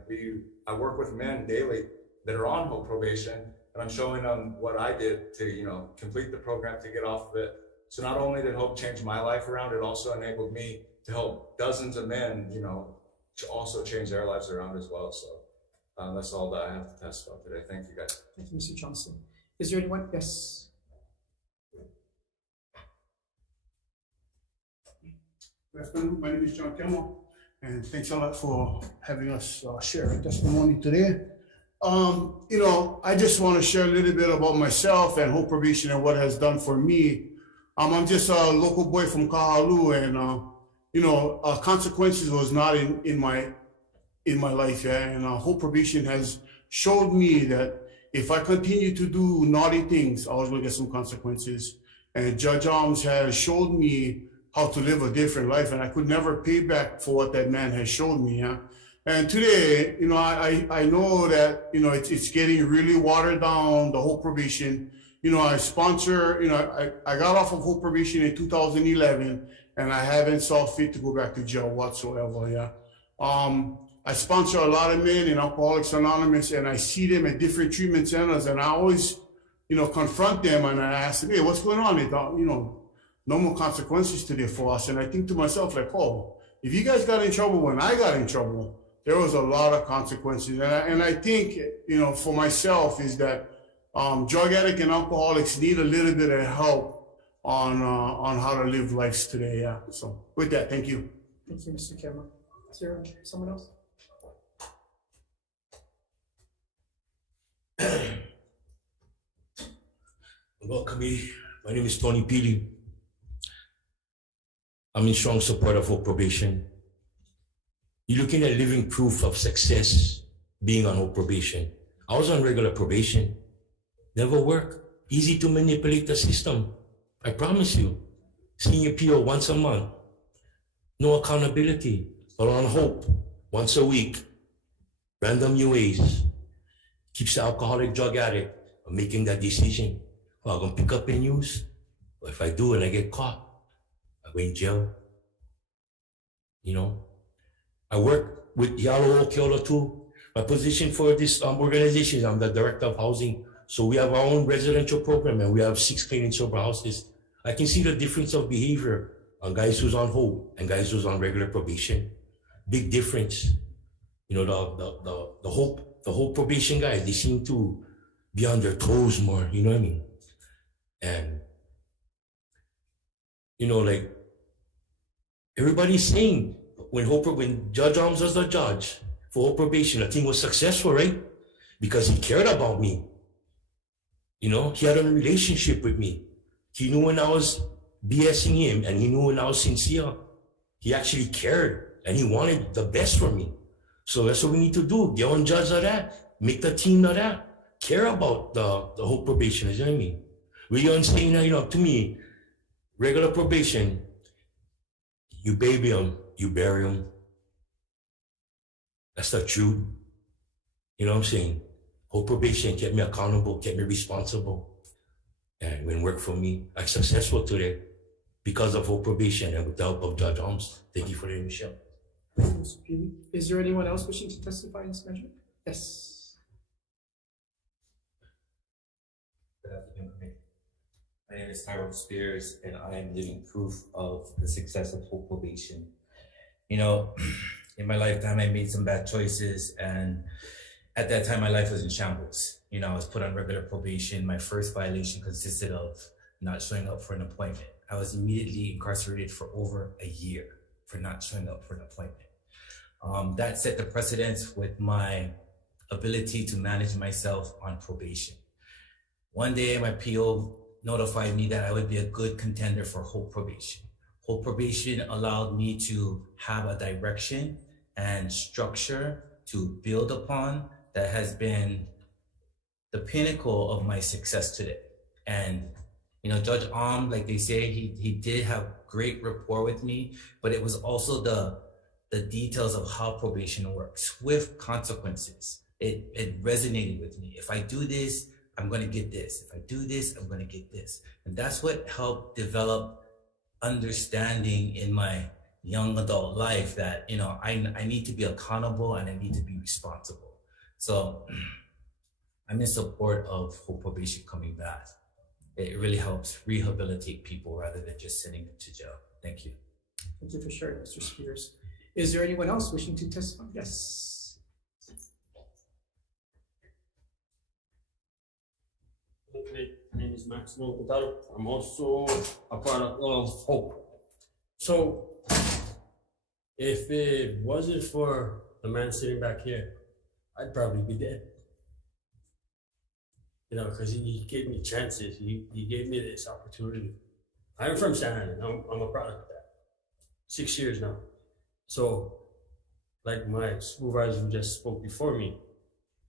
I work with men daily that are on Hope probation, and I'm showing them what I did to, complete the program, to get off of it. So not only did Hope change my life around, it also enabled me to help dozens of men, to also change their lives around as well. So that's all that I have to testify today. Thank you, guys. Thank you, Mr. Johnson. Is there anyone? Yes. Good afternoon. My name is John Kimmel, and thanks a lot for having us share our testimony today. I just want to share a little bit about myself and Hope probation and what it has done for me. I'm just a local boy from Kahalu, and consequences was not in my life, and Hope probation has showed me that if I continue to do naughty things, I was going to get some consequences. And Judge Alms has showed me how to live a different life, and I could never pay back for what that man has shown me. And today, I know that it's getting really watered down, the whole probation. I sponsor, I got off of hope probation in 2011, and I haven't saw fit to go back to jail whatsoever, yeah. I sponsor a lot of men in Alcoholics Anonymous, and I see them at different treatment centers, and I always, confront them, and I ask them, hey, what's going on? They thought, no more consequences today for us. And I think to myself, like, oh, if you guys got in trouble when I got in trouble, there was a lot of consequences. And I think, for myself is that drug addicts and alcoholics need a little bit of help on how to live lives today. Yeah. So with that, thank you. Thank you, Mr. Kema. Is there someone else? Welcome, me. My name is Tony Peely. I'm in strong support of hope probation. You're looking at living proof of success being on hope probation. I was on regular probation. Never worked. Easy to manipulate the system. I promise you. Seeing your PO once a month. No accountability. But on hope, once a week. Random UAs. Keeps the alcoholic drug addict from making that decision. Well, I'm gonna pick up and use. But if I do and I get caught, I go in jail. I work with Yalo Keola too. My position for this organization, I'm the director of housing. So we have our own residential program, and we have 6 clean and sober houses. I can see the difference of behavior on guys who's on hope and guys who's on regular probation. Big difference. The hope probation guys, they seem to be on their toes more, you know what I mean? And, like, everybody's saying when Judge Arms was the judge for hope probation, the thing was successful, right? Because he cared about me. He had a relationship with me. He knew when I was BSing him, and he knew when I was sincere. He actually cared, and he wanted the best for me. So that's what we need to do. Get on judge of that. Make the team of that. Care about the hope probation, you know what I mean? We aren't saying that, to me, regular probation, you baby them, you bury them. That's the truth. You know what I'm saying? Hope probation kept me accountable, kept me responsible, and when worked for me, I'm successful today because of hope probation and with the help of Judge Arms. Thank you for letting me share. Thank you, Mr. Peely. Is there anyone else wishing to testify in this measure? Yes. Good afternoon. My name is Tyrone Spears, and I am living proof of the success of hope probation. In my lifetime, I made some bad choices, and at that time, my life was in shambles. I was put on regular probation. My first violation consisted of not showing up for an appointment. I was immediately incarcerated for over a year for not showing up for an appointment. That set the precedence with my ability to manage myself on probation. One day, my PO notified me that I would be a good contender for hope probation. Hope probation allowed me to have a direction and structure to build upon that has been the pinnacle of my success today. And Judge like they say, he did have great rapport with me, but it was also the details of how probation works with consequences. It resonated with me. If I do this, I'm going to get this. If I do this, I'm going to get this. And that's what helped develop understanding in my young adult life that, I need to be accountable and I need to be responsible. So I'm in support of hope probation coming back. It really helps rehabilitate people rather than just sending them to jail. Thank you. Thank you for sharing, Mr. Spears. Is there anyone else wishing to testify? Yes. My name is Maximo Cotaro. I'm also a product of hope. So, if it wasn't for the man sitting back here, I'd probably be dead. Because he gave me chances. He gave me this opportunity. I'm from San Juan. I'm a product of that. 6 years now. So, like my supervisor who just spoke before me,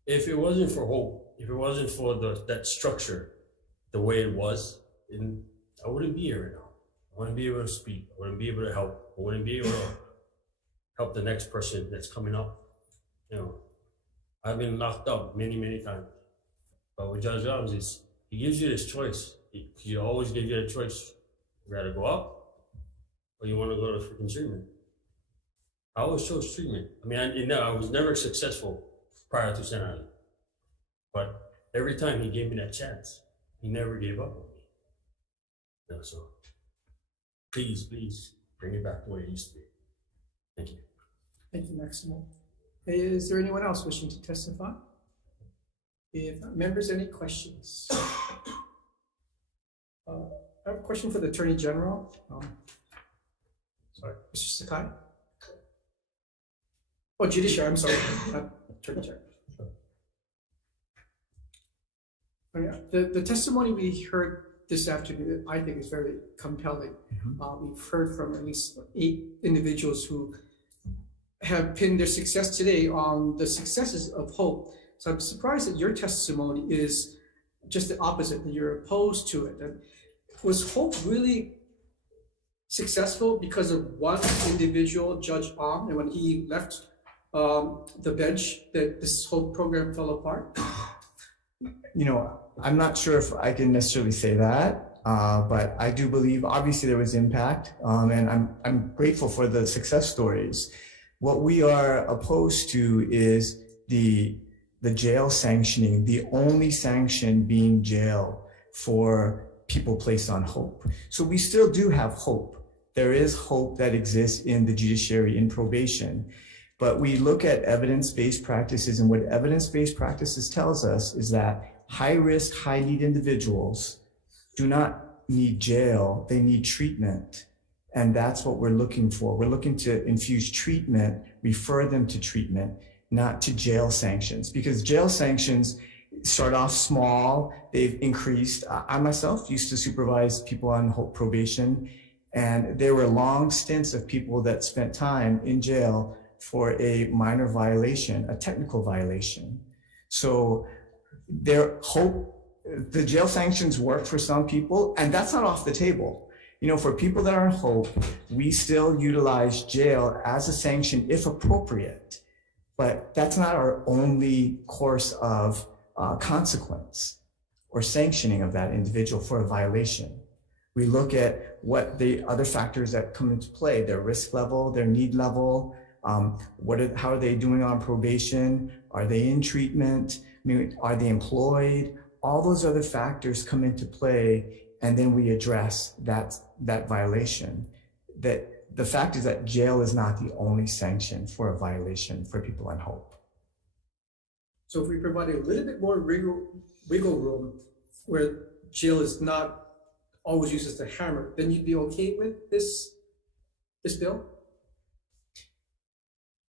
if it wasn't for hope, if it wasn't for that structure, the way it was, I wouldn't be here right now. I wouldn't be able to speak. I wouldn't be able to help. I wouldn't be able to help the next person that's coming up. I've been locked up many, many times. But with Judge Arms, he gives you this choice. He always gives you a choice. You rather go up or you want to go to freaking treatment. I always chose treatment. I mean, I was never successful prior to St. Island. But every time he gave me that chance, he never gave up on me. You know, so please bring it back the way it used to be. Thank you. Thank you, Maximo. Is there anyone else wishing to testify? If not, members, any questions? I have a question for the Attorney General. Sorry, Mr. Sakai? Oh, Judiciary, I'm sorry, not Attorney General. Oh, yeah. The testimony we heard this afternoon, I think, is very compelling. We've heard from at least 8 individuals who have pinned their success today on the successes of hope. So I'm surprised that your testimony is just the opposite, that you're opposed to it. And was hope really successful because of one individual, Judge Am, and when he left the bench, that this whole program fell apart? You know, I'm not sure if I can necessarily say that, but I do believe obviously there was impact, and I'm grateful for the success stories. What we are opposed to is the jail sanctioning, the only sanction being jail for people placed on hope. So we still do have hope. There is hope that exists in the judiciary in probation. But we look at evidence-based practices, and what evidence-based practices tells us is that high-risk, high-need individuals do not need jail, they need treatment. And that's what we're looking for. We're looking to infuse treatment, refer them to treatment, not to jail sanctions, because jail sanctions start off small, they've increased. I myself used to supervise people on hope probation, and there were long stints of people that spent time in jail for a minor violation, a technical violation. So the jail sanctions work for some people, and that's not off the table. You know, for people that are in hope, we still utilize jail as a sanction if appropriate, but that's not our only course of consequence or sanctioning of that individual for a violation. We look at what the other factors that come into play, their risk level, their need level, how are they doing on probation? Are they in treatment? I mean, are they employed? All those other factors come into play, and then we address that violation. That the fact is that jail is not the only sanction for a violation for people on hope. So if we provide a little bit more wiggle room where jail is not always used as the hammer, then you'd be okay with this bill?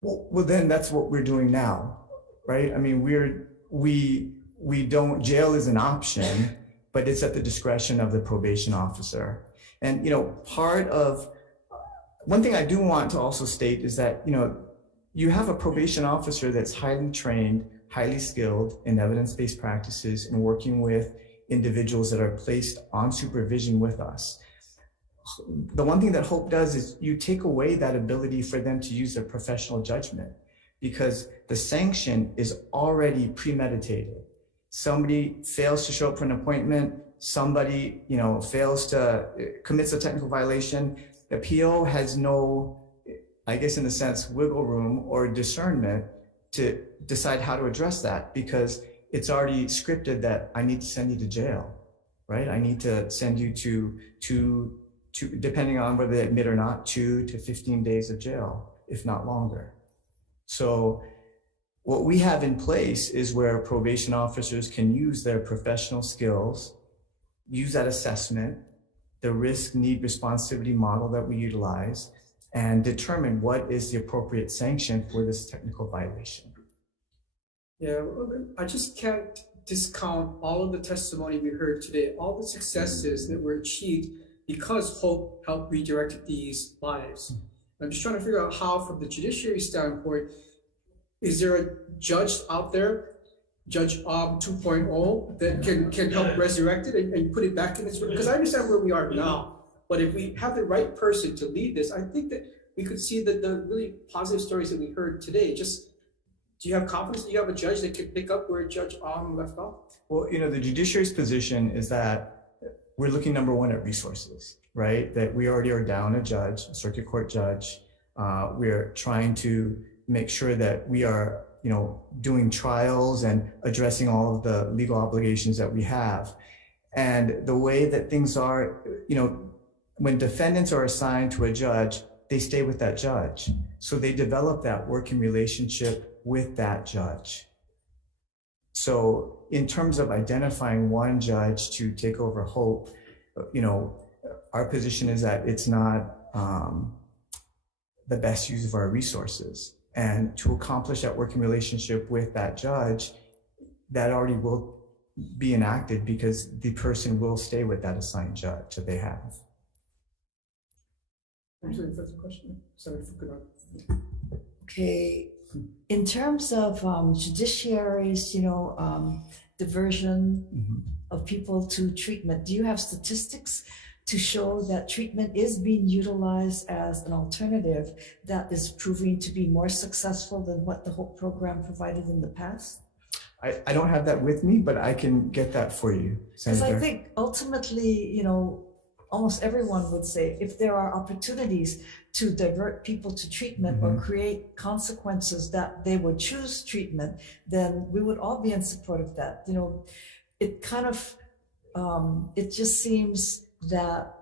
Well, then that's what we're doing now, right? I mean, we don't, jail is an option, but it's at the discretion of the probation officer. And, you know, one thing I do want to also state is that, you know, you have a probation officer that's highly trained, highly skilled in evidence-based practices and working with individuals that are placed on supervision with us. The one thing that hope does is you take away that ability for them to use their professional judgment, because the sanction is already premeditated. Somebody fails to show up for an appointment, somebody, you know, commits a technical violation. The PO has no, I guess in a sense, wiggle room or discernment to decide how to address that, because it's already scripted that I need to send you to jail, right? I need to send you to depending on whether they admit or not, 2 to 15 days of jail, if not longer. So what we have in place is where probation officers can use their professional skills, use that assessment, the risk, need, responsivity model that we utilize, and determine what is the appropriate sanction for this technical violation. Yeah, I just can't discount all of the testimony we heard today, all the successes that were achieved because hope helped redirect these lives. I'm just trying to figure out how, from the judiciary standpoint, is there a judge out there, Judge 2.0, that can help resurrect it and put it back in its, because I understand where we are now, but if we have the right person to lead this, I think that we could see the really positive stories that we heard today just do you have confidence that you have a judge that can pick up where Judge left off? Well, the judiciary's position is that we're looking, number one, at resources, right? That we already are down a judge, a circuit court judge. We're trying to make sure that we are, doing trials and addressing all of the legal obligations that we have. And the way that things are, when defendants are assigned to a judge, they stay with that judge. So they develop that working relationship with that judge. So in terms of identifying one judge to take over Hope, our position is that it's not the best use of our resources. And to accomplish that working relationship with that judge, that already will be enacted because the person will stay with that assigned judge that they have. Actually, if that's a question, sorry for Okay, in terms of judiciary's, diversion of people to treatment, do you have statistics to show that treatment is being utilized as an alternative that is proving to be more successful than what the Hope program provided in the past? I don't have that with me, but I can get that for you, Senator. Because I think ultimately, almost everyone would say if there are opportunities to divert people to treatment or create consequences that they would choose treatment, then we would all be in support of that. It kind of, it just seems that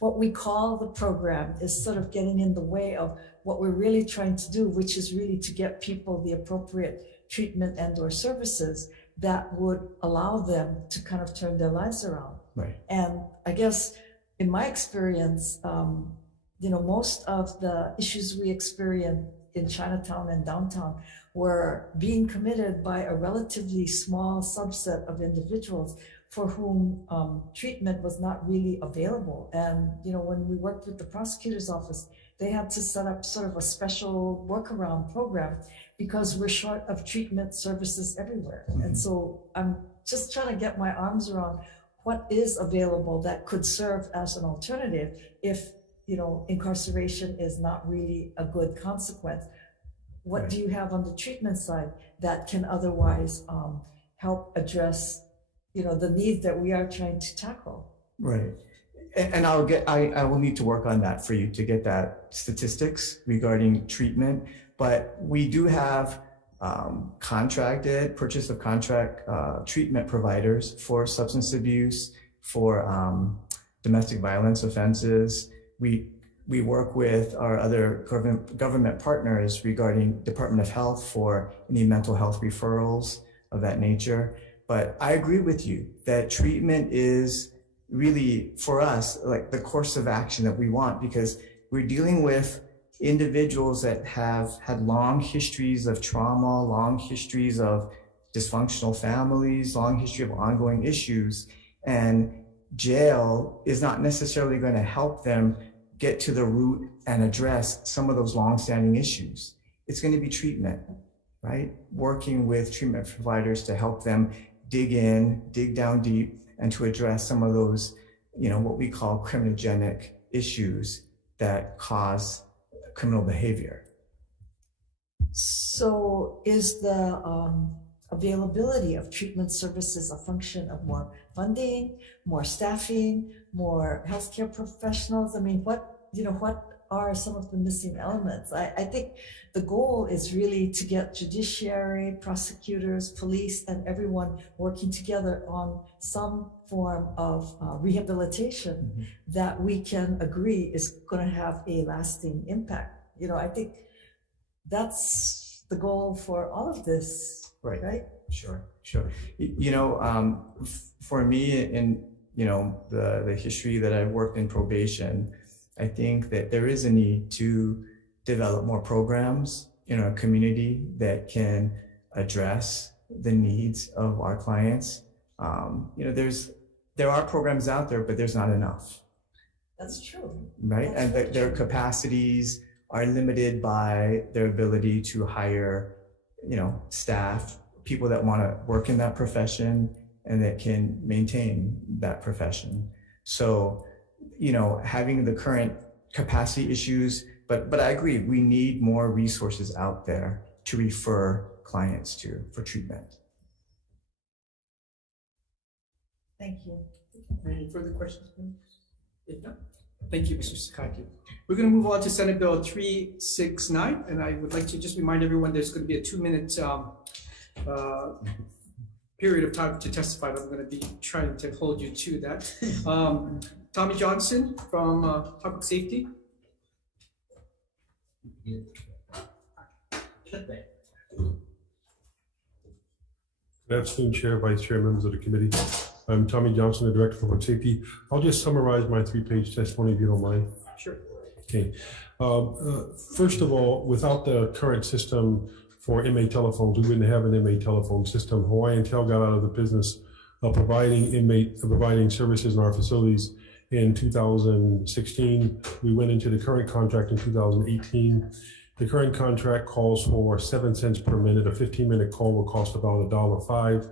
what we call the program is sort of getting in the way of what we're really trying to do, which is really to get people the appropriate treatment and or services that would allow them to kind of turn their lives around. Right. And I guess in my experience, most of the issues we experienced in Chinatown and downtown were being committed by a relatively small subset of individuals for whom treatment was not really available. And, when we worked with the prosecutor's office, they had to set up sort of a special workaround program because we're short of treatment services everywhere. And so I'm just trying to get my arms around what is available that could serve as an alternative if, incarceration is not really a good consequence. What do you have on the treatment side that can otherwise help address, the needs that we are trying to tackle? Right. And I will need to work on that for you to get that statistics regarding treatment. But we do have purchase of contract treatment providers for substance abuse, for domestic violence offenses. We work with our other government partners regarding Department of Health for any mental health referrals of that nature. But I agree with you that treatment is really, for us, like the course of action that we want, because we're dealing with individuals that have had long histories of trauma, long histories of dysfunctional families, long history of ongoing issues. And jail is not necessarily going to help them get to the root and address some of those long-standing issues. It's going to be treatment, right? Working with treatment providers to help them dig down deep, and to address some of those, what we call criminogenic issues that cause criminal behavior. So is the availability of treatment services a function of more funding, more staffing, more healthcare professionals? I mean, what are some of the missing elements? I think the goal is really to get judiciary, prosecutors, police, and everyone working together on some form of rehabilitation that we can agree is going to have a lasting impact. I think that's the goal for all of this, right? Sure. For me, in the history that I've worked in probation, I think that there is a need to develop more programs in our community that can address the needs of our clients. There are programs out there, but there's not enough. That's true. Right? And their capacities are limited by their ability to hire, staff, people that want to work in that profession and that can maintain that profession. So, having the current capacity issues, but I agree, we need more resources out there to refer clients to for treatment. Thank you. Any further questions? If not, thank you, Mr. Sakaki. We're going to move on to Senate Bill 369, and I would like to just remind everyone there's going to be a 2-minute period of time to testify. I'm going to be trying to hold you to that. Tommy Johnson from Public Safety. Good afternoon, Chair, Vice Chair, members of the committee. I'm Tommy Johnson, the Director for Public Safety. I'll just summarize my 3-page testimony if you don't mind. Sure. Okay. First of all, without the current system for inmate telephones, we wouldn't have an inmate telephone system. Hawaii and Tel got out of the business of providing services in our facilities in 2016. We went into the current contract in 2018. The current contract calls for 7 cents per minute. A 15-minute call will cost about $1.05,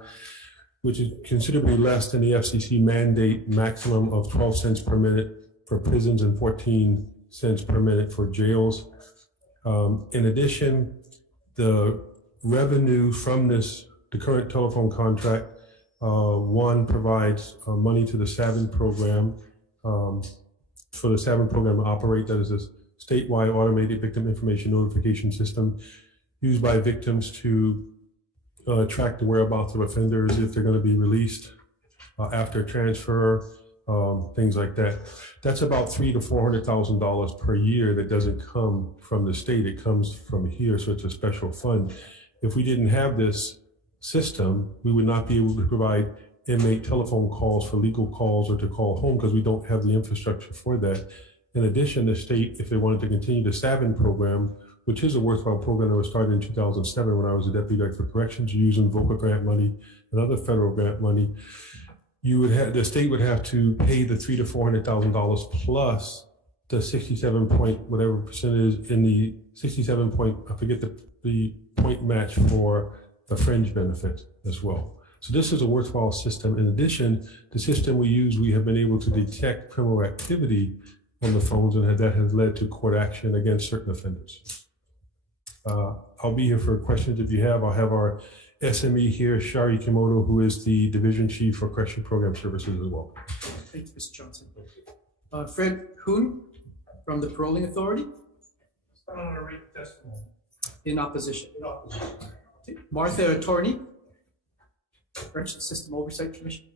which is considerably less than the FCC mandate maximum of 12 cents per minute for prisons and 14 cents per minute for jails. In addition, the revenue from the current telephone contract, one provides money to the SAVIN program for the SAVIN program to operate. That is a statewide automated victim information notification system used by victims to track the whereabouts of offenders if they're going to be released after transfer, things like that. That's about $300,000 to $400,000 per year that doesn't come from the state. It comes from here, so it's a special fund. If we didn't have this system, we would not be able to provide inmate telephone calls for legal calls or to call home because we don't have the infrastructure for that. In addition, the state, if they wanted to continue the SAVIN program, which is a worthwhile program that was started in 2007 when I was a Deputy Director for Corrections, using VOCA grant money and other federal grant money, the state would have to pay the $300,000 to $400,000 plus the 67 point whatever percentage in the 67 point, I forget the point match for the fringe benefit as well. So this is a worthwhile system. In addition, the system we use, we have been able to detect criminal activity on the phones, and that has led to court action against certain offenders. I'll be here for questions if you have. I'll have our SME here, Shari Kimoto, who is the Division Chief for Correction Program Services as well. Thank you, Mr. Johnson. Fred Kuhn from the Paroling Authority. I'm going to read testimony. In opposition. In opposition. Okay. Martha Attorney, Correctional System Oversight Commission.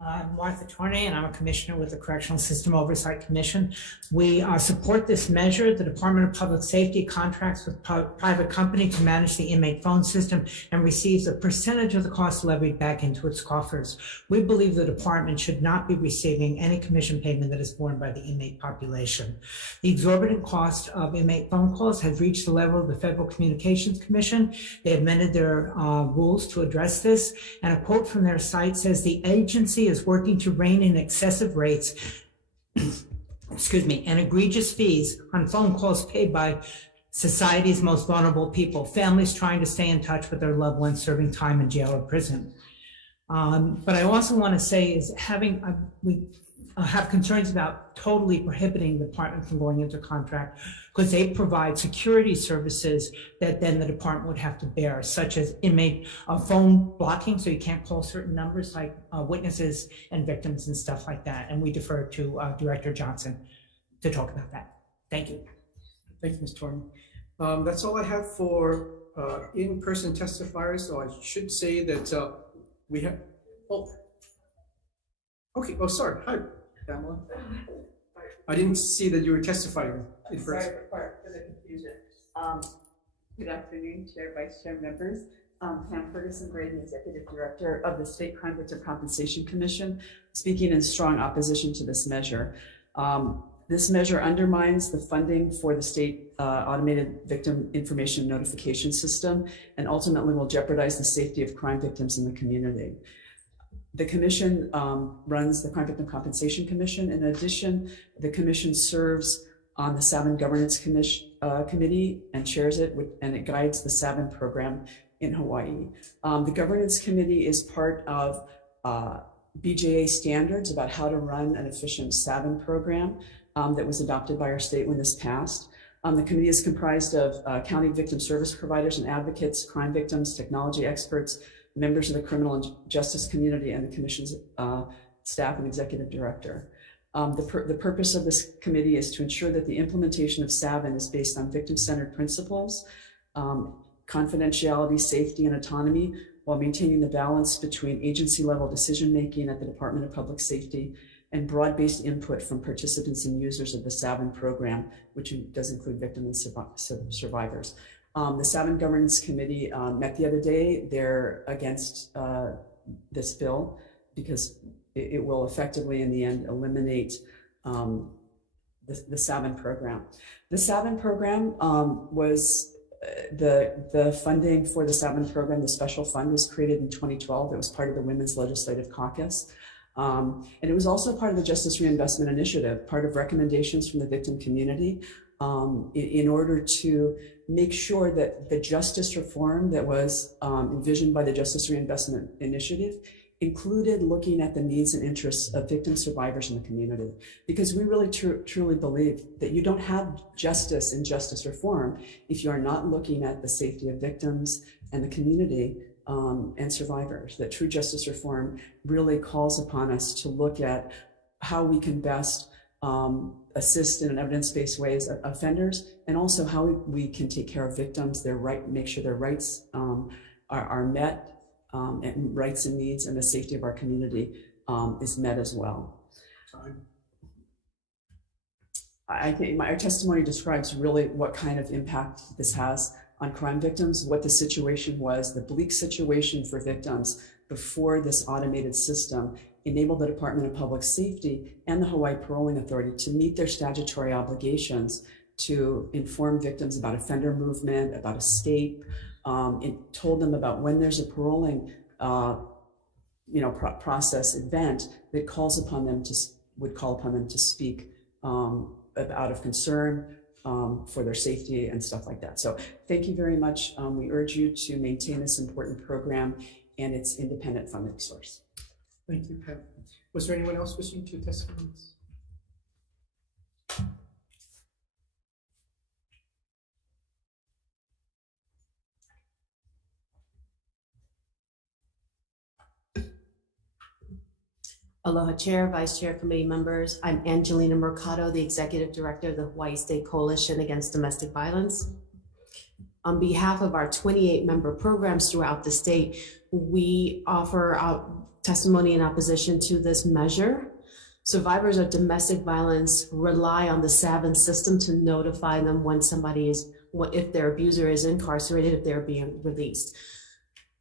I'm Martha Tornay, and I'm a commissioner with the Correctional System Oversight Commission. We support this measure. The Department of Public Safety contracts with private company to manage the inmate phone system and receives a percentage of the cost levied back into its coffers. We believe the department should not be receiving any commission payment that is borne by the inmate population. The exorbitant cost of inmate phone calls has reached the level of the Federal Communications Commission. They amended their rules to address this, and a quote from their site says the agency is working to rein in excessive rates, and egregious fees on phone calls paid by society's most vulnerable people, families trying to stay in touch with their loved ones serving time in jail or prison. But I also want to say is we have concerns about totally prohibiting the department from going into contract because they provide security services that then the department would have to bear, such as inmate phone blocking, so you can't call certain numbers like witnesses and victims and stuff like that. And we defer to Director Johnson to talk about that. Thank you. Thank you, Ms. Torn. That's all I have for in-person testifiers. So I should say that we have, okay, sorry, hi, Pamela. I didn't see that you were testifying in person. Sorry for the confusion. Good afternoon, Chair, Vice Chair, members. Pam Ferguson-Graydon, Executive Director of the State Crime Victim Compensation Commission, speaking in strong opposition to this measure. This measure undermines the funding for the state automated victim information notification system and ultimately will jeopardize the safety of crime victims in the community. The commission runs the Crime Victim Compensation Commission. In addition, the commission serves on the SAVIN Governance Committee and chairs it, and it guides the SAVIN program in Hawaii. The Governance Committee is part of BJA standards about how to run an efficient SAVIN program that was adopted by our state when this passed. The committee is comprised of county victim service providers and advocates, crime victims, technology experts, members of the criminal and justice community, and the commission's staff and executive director. The purpose of this committee is to ensure that the implementation of SAVIN is based on victim-centered principles, confidentiality, safety, and autonomy, while maintaining the balance between agency-level decision-making at the Department of Public Safety and broad-based input from participants and users of the SAVIN program, which does include victims and survivors. The SAVIN Governance Committee met the other day. They're against this bill because it will effectively, in the end, eliminate the SAVIN program. The SAVIN program was the funding for the SAVIN program, the special fund, was created in 2012. It was part of the Women's Legislative Caucus. And it was also part of the Justice Reinvestment Initiative, part of recommendations from the victim community in order to make sure that the justice reform that was envisioned by the Justice Reinvestment Initiative included looking at the needs and interests of victim survivors in the community. Because we really truly believe that you don't have justice and justice reform if you are not looking at the safety of victims and the community and survivors. That true justice reform really calls upon us to look at how we can best assist in an evidence-based ways offenders, and also how we can take care of victims, their right, make sure their rights are met, and rights and needs and the safety of our community is met as well. I think our testimony describes really what kind of impact this has on crime victims, what the situation was, the bleak situation for victims before this automated system enabled the Department of Public Safety and the Hawaii Paroling Authority to meet their statutory obligations to inform victims about offender movement, about escape. It told them about when there's a paroling process event that would call upon them to speak out of concern for their safety and stuff like that. So thank you very much. We urge you to maintain this important program and its independent funding source. Thank you, Pam. Was there anyone else wishing to testify on this? Aloha Chair, Vice Chair, Committee members. I'm Angelina Mercado, the Executive Director of the Hawaii State Coalition Against Domestic Violence. On behalf of our 28 member programs throughout the state, we offer testimony in opposition to this measure. Survivors of domestic violence rely on the SAVIN system to notify them when somebody is, if their abuser is incarcerated, if they're being released.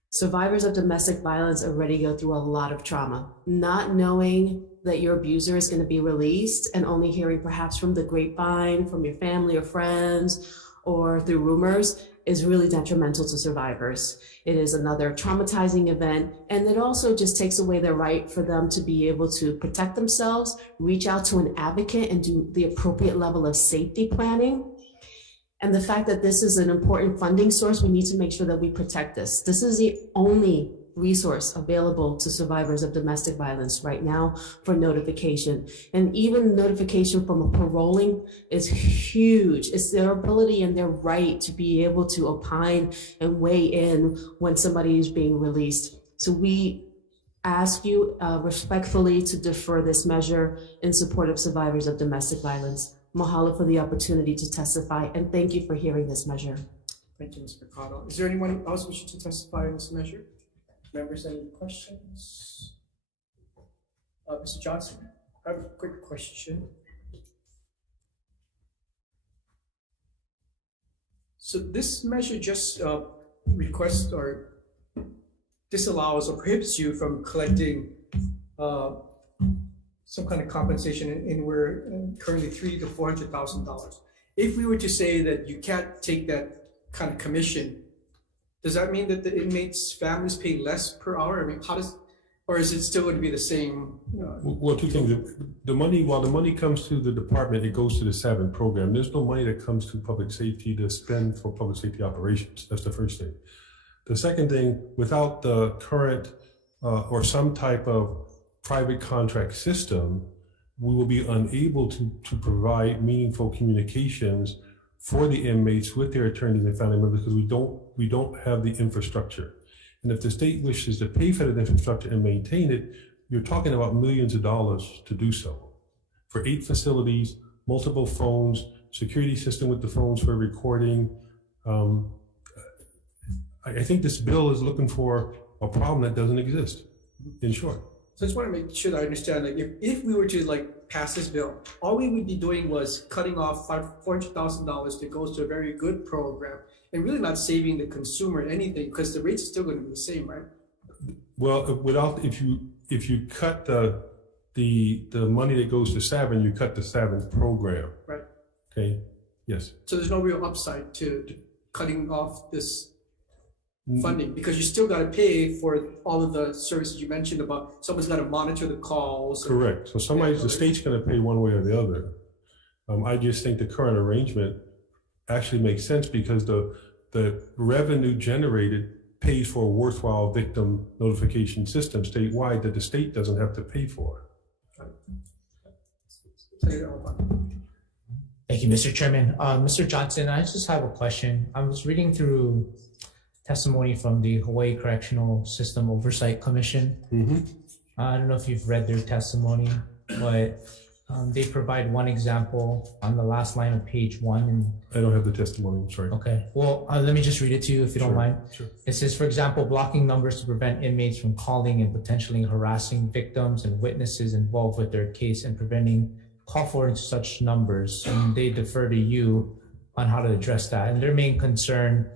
Survivors of domestic violence already go through a lot of trauma. Not knowing that your abuser is going to be released and only hearing perhaps from the grapevine, from your family or friends, or through rumors is really detrimental to survivors. It is another traumatizing event, and it also just takes away the right for them to be able to protect themselves, reach out to an advocate, and do the appropriate level of safety planning. And the fact that this is an important funding source, we need to make sure that we protect this. This is the only resource available to survivors of domestic violence right now for notification. And even notification from a paroling is huge. It's their ability and their right to be able to opine and weigh in when somebody is being released. So we ask you respectfully to defer this measure in support of survivors of domestic violence. Mahalo for the opportunity to testify, and thank you for hearing this measure. Thank you, Ms. Mercado. Is there anyone else wishing to testify on this measure? Members, any questions? Mr. Johnson, I have a quick question. So this measure just requests or disallows or prohibits you from collecting some kind of compensation, and we're currently $300,000 to $400,000. If we were to say that you can't take that kind of commission, does that mean that the inmates' families pay less per hour? I mean, how does, or is it still going to be the same? Well, two things. The money, while the money comes to the department, it goes to the SAVIN program. There's no money that comes to public safety to spend for public safety operations. That's the first thing. The second thing, without the current or some type of private contract system, we will be unable to provide meaningful communications for the inmates with their attorneys and family members because we don't have the infrastructure. And if the state wishes to pay for that infrastructure and maintain it, you're talking about millions of dollars to do so. For 8 facilities, multiple phones, security system with the phones for recording. I think this bill is looking for a problem that doesn't exist, in short. So I just want to make sure that I understand, like, if we were to like pass this bill, all we would be doing was cutting off $400,000 that goes to a very good program and really not saving the consumer anything because the rates are still going to be the same, right? Well, if you cut the money that goes to Savin, you cut the Savin program. Right. Okay. Yes. So there's no real upside to cutting off this funding because you still got to pay for all of the services you mentioned about someone's got to monitor the calls. Correct. So the state's going to pay one way or the other. I just think the current arrangement actually makes sense because the revenue generated pays for a worthwhile victim notification system statewide that the state doesn't have to pay for. Thank you, Mr. Chairman. Mr. Johnson, I just have a question. I was reading through testimony from the Hawaii Correctional System Oversight Commission. I don't know if you've read their testimony, but they provide one example on the last line of page 1. And I don't have the testimony, I'm sorry. Okay, well, let me just read it to you if you don't mind. Sure. It says, for example, blocking numbers to prevent inmates from calling and potentially harassing victims and witnesses involved with their case and preventing call for such numbers. And they defer to you on how to address that. And their main concern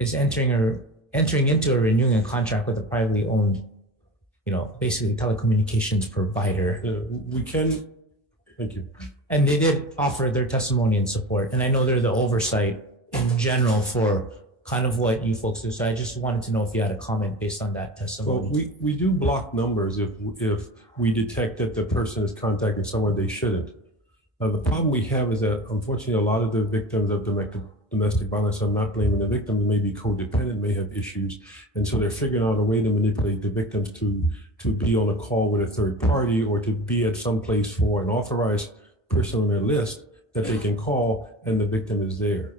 is entering into or renewing a contract with a privately owned, basically telecommunications provider. We can, thank you. And they did offer their testimony and support. And I know they're the oversight in general for kind of what you folks do. So I just wanted to know if you had a comment based on that testimony. Well, we do block numbers if we detect that the person is contacting someone they shouldn't. The problem we have is that unfortunately a lot of the victims of domestic violence, I'm not blaming the victims, may be codependent, may have issues. And so they're figuring out a way to manipulate the victims to be on a call with a third party or to be at some place for an authorized person on their list that they can call and the victim is there.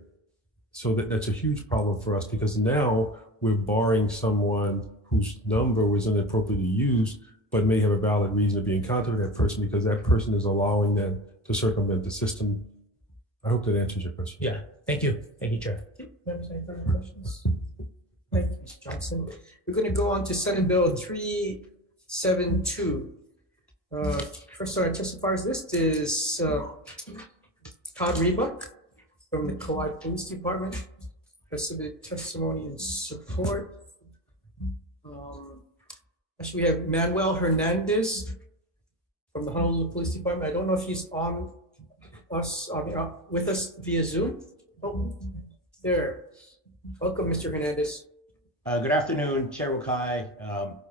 So that's a huge problem for us because now we're barring someone whose number was inappropriately used but may have a valid reason to be in contact with that person because that person is allowing them to circumvent the system. I hope that answers your question. Yeah, thank you. Thank you, Chair. Members, any further questions? Thank you, Mr. Johnson. We're going to go on to Senate Bill 372. First on our testifiers list is Todd Rebuck from the Kauai Police Department. Has submitted testimony in support. Actually, we have Manuel Hernandez from the Honolulu Police Department. I don't know if he's on us with us via Zoom. Oh, there. Welcome, Mr. Hernandez. Good afternoon, Chair Wakai,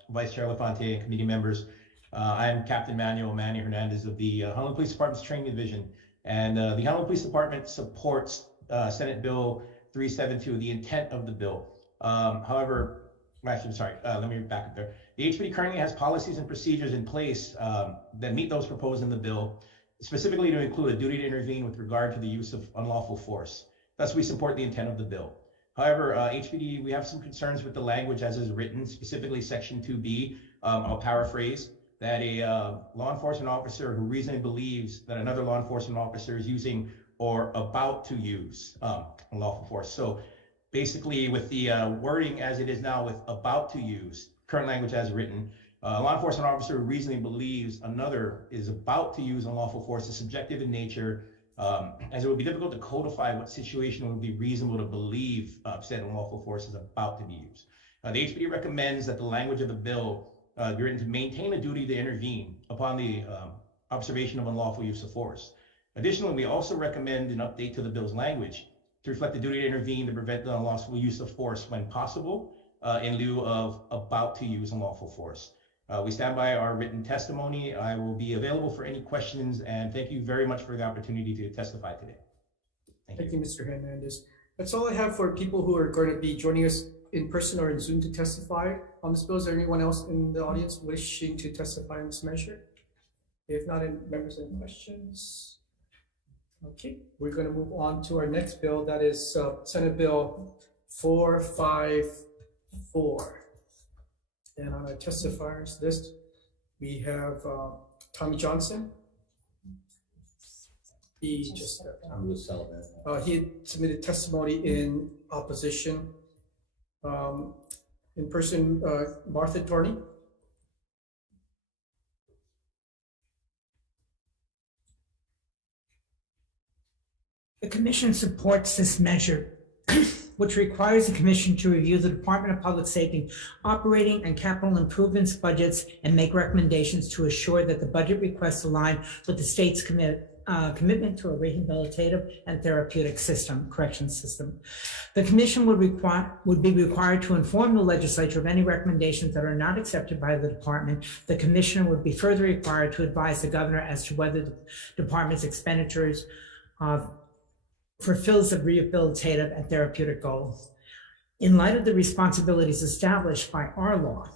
Vice Chair Elefante, and committee members. I'm Captain Manny Hernandez of the Honolulu Police Department's Training Division. And the Honolulu Police Department supports Senate Bill 372, the intent of the bill. However, actually, I'm sorry, let me back up there. The HPD currently has policies and procedures in place that meet those proposed in the bill, specifically to include a duty to intervene with regard to the use of unlawful force. Thus, we support the intent of the bill. However, HPD, we have some concerns with the language as is written, specifically Section 2B. I'll paraphrase that a law enforcement officer who reasonably believes that another law enforcement officer is using or about to use unlawful force. So basically with the wording as it is now with about to use, current language as written, a law enforcement officer who reasonably believes another is about to use unlawful force is subjective in nature, as it would be difficult to codify what situation would be reasonable to believe said unlawful force is about to be used. The HPD recommends that the language of the bill be written to maintain a duty to intervene upon the observation of unlawful use of force. Additionally, we also recommend an update to the bill's language to reflect the duty to intervene to prevent the unlawful use of force when possible, in lieu of about to use unlawful force. We stand by our written testimony. I will be available for any questions, and thank you very much for the opportunity to testify today. Thank you, Mr. Hernandez. That's all I have for people who are going to be joining us in person or in Zoom to testify on this bill. Is there anyone else in the audience wishing to testify on this measure? If not, members, any questions? Okay, we're going to move on to our next bill. That is Senate Bill 454. And on our testifiers list, we have Tommy Johnson. He just he had submitted testimony in opposition. In person, Martha Torney. The commission supports this measure, which requires the commission to review the Department of Public Safety operating and capital improvements budgets and make recommendations to assure that the budget requests align with the state's commitment to a rehabilitative and therapeutic correction system. The commission would be required to inform the legislature of any recommendations that are not accepted by the department. The commission would be further required to advise the governor as to whether the department's expenditures fulfills the rehabilitative and therapeutic goals. In light of the responsibilities established by our law,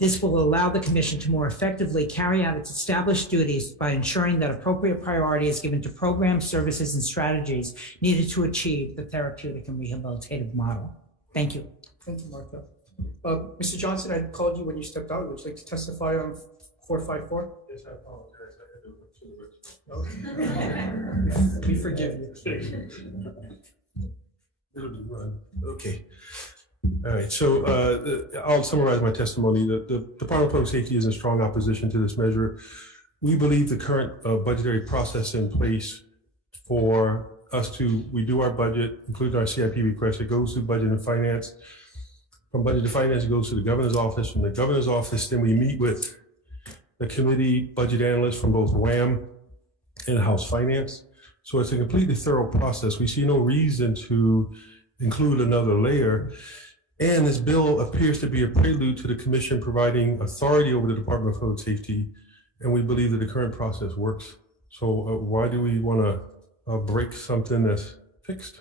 this will allow the commission to more effectively carry out its established duties by ensuring that appropriate priority is given to programs, services, and strategies needed to achieve the therapeutic and rehabilitative model. Thank you. Thank you, Martha. Mr. Johnson, I called you when you stepped out. Would you like to testify on 454? Yes, I apologize. We forgive you. It'll be run. Okay. All right. So I'll summarize my testimony. The Department of Public Safety is in strong opposition to this measure. We believe the current budgetary process in place for us we do our budget, include our CIP request. It goes to Budget and Finance. From Budget to Finance, it goes to the Governor's Office. From the Governor's Office, then we meet with the committee budget analysts from both WAM and House Finance. So it's a completely thorough process. We see no reason to include another layer. And this bill appears to be a prelude to the commission providing authority over the Department of Public Safety. And we believe that the current process works. So why do we want to break something that's fixed?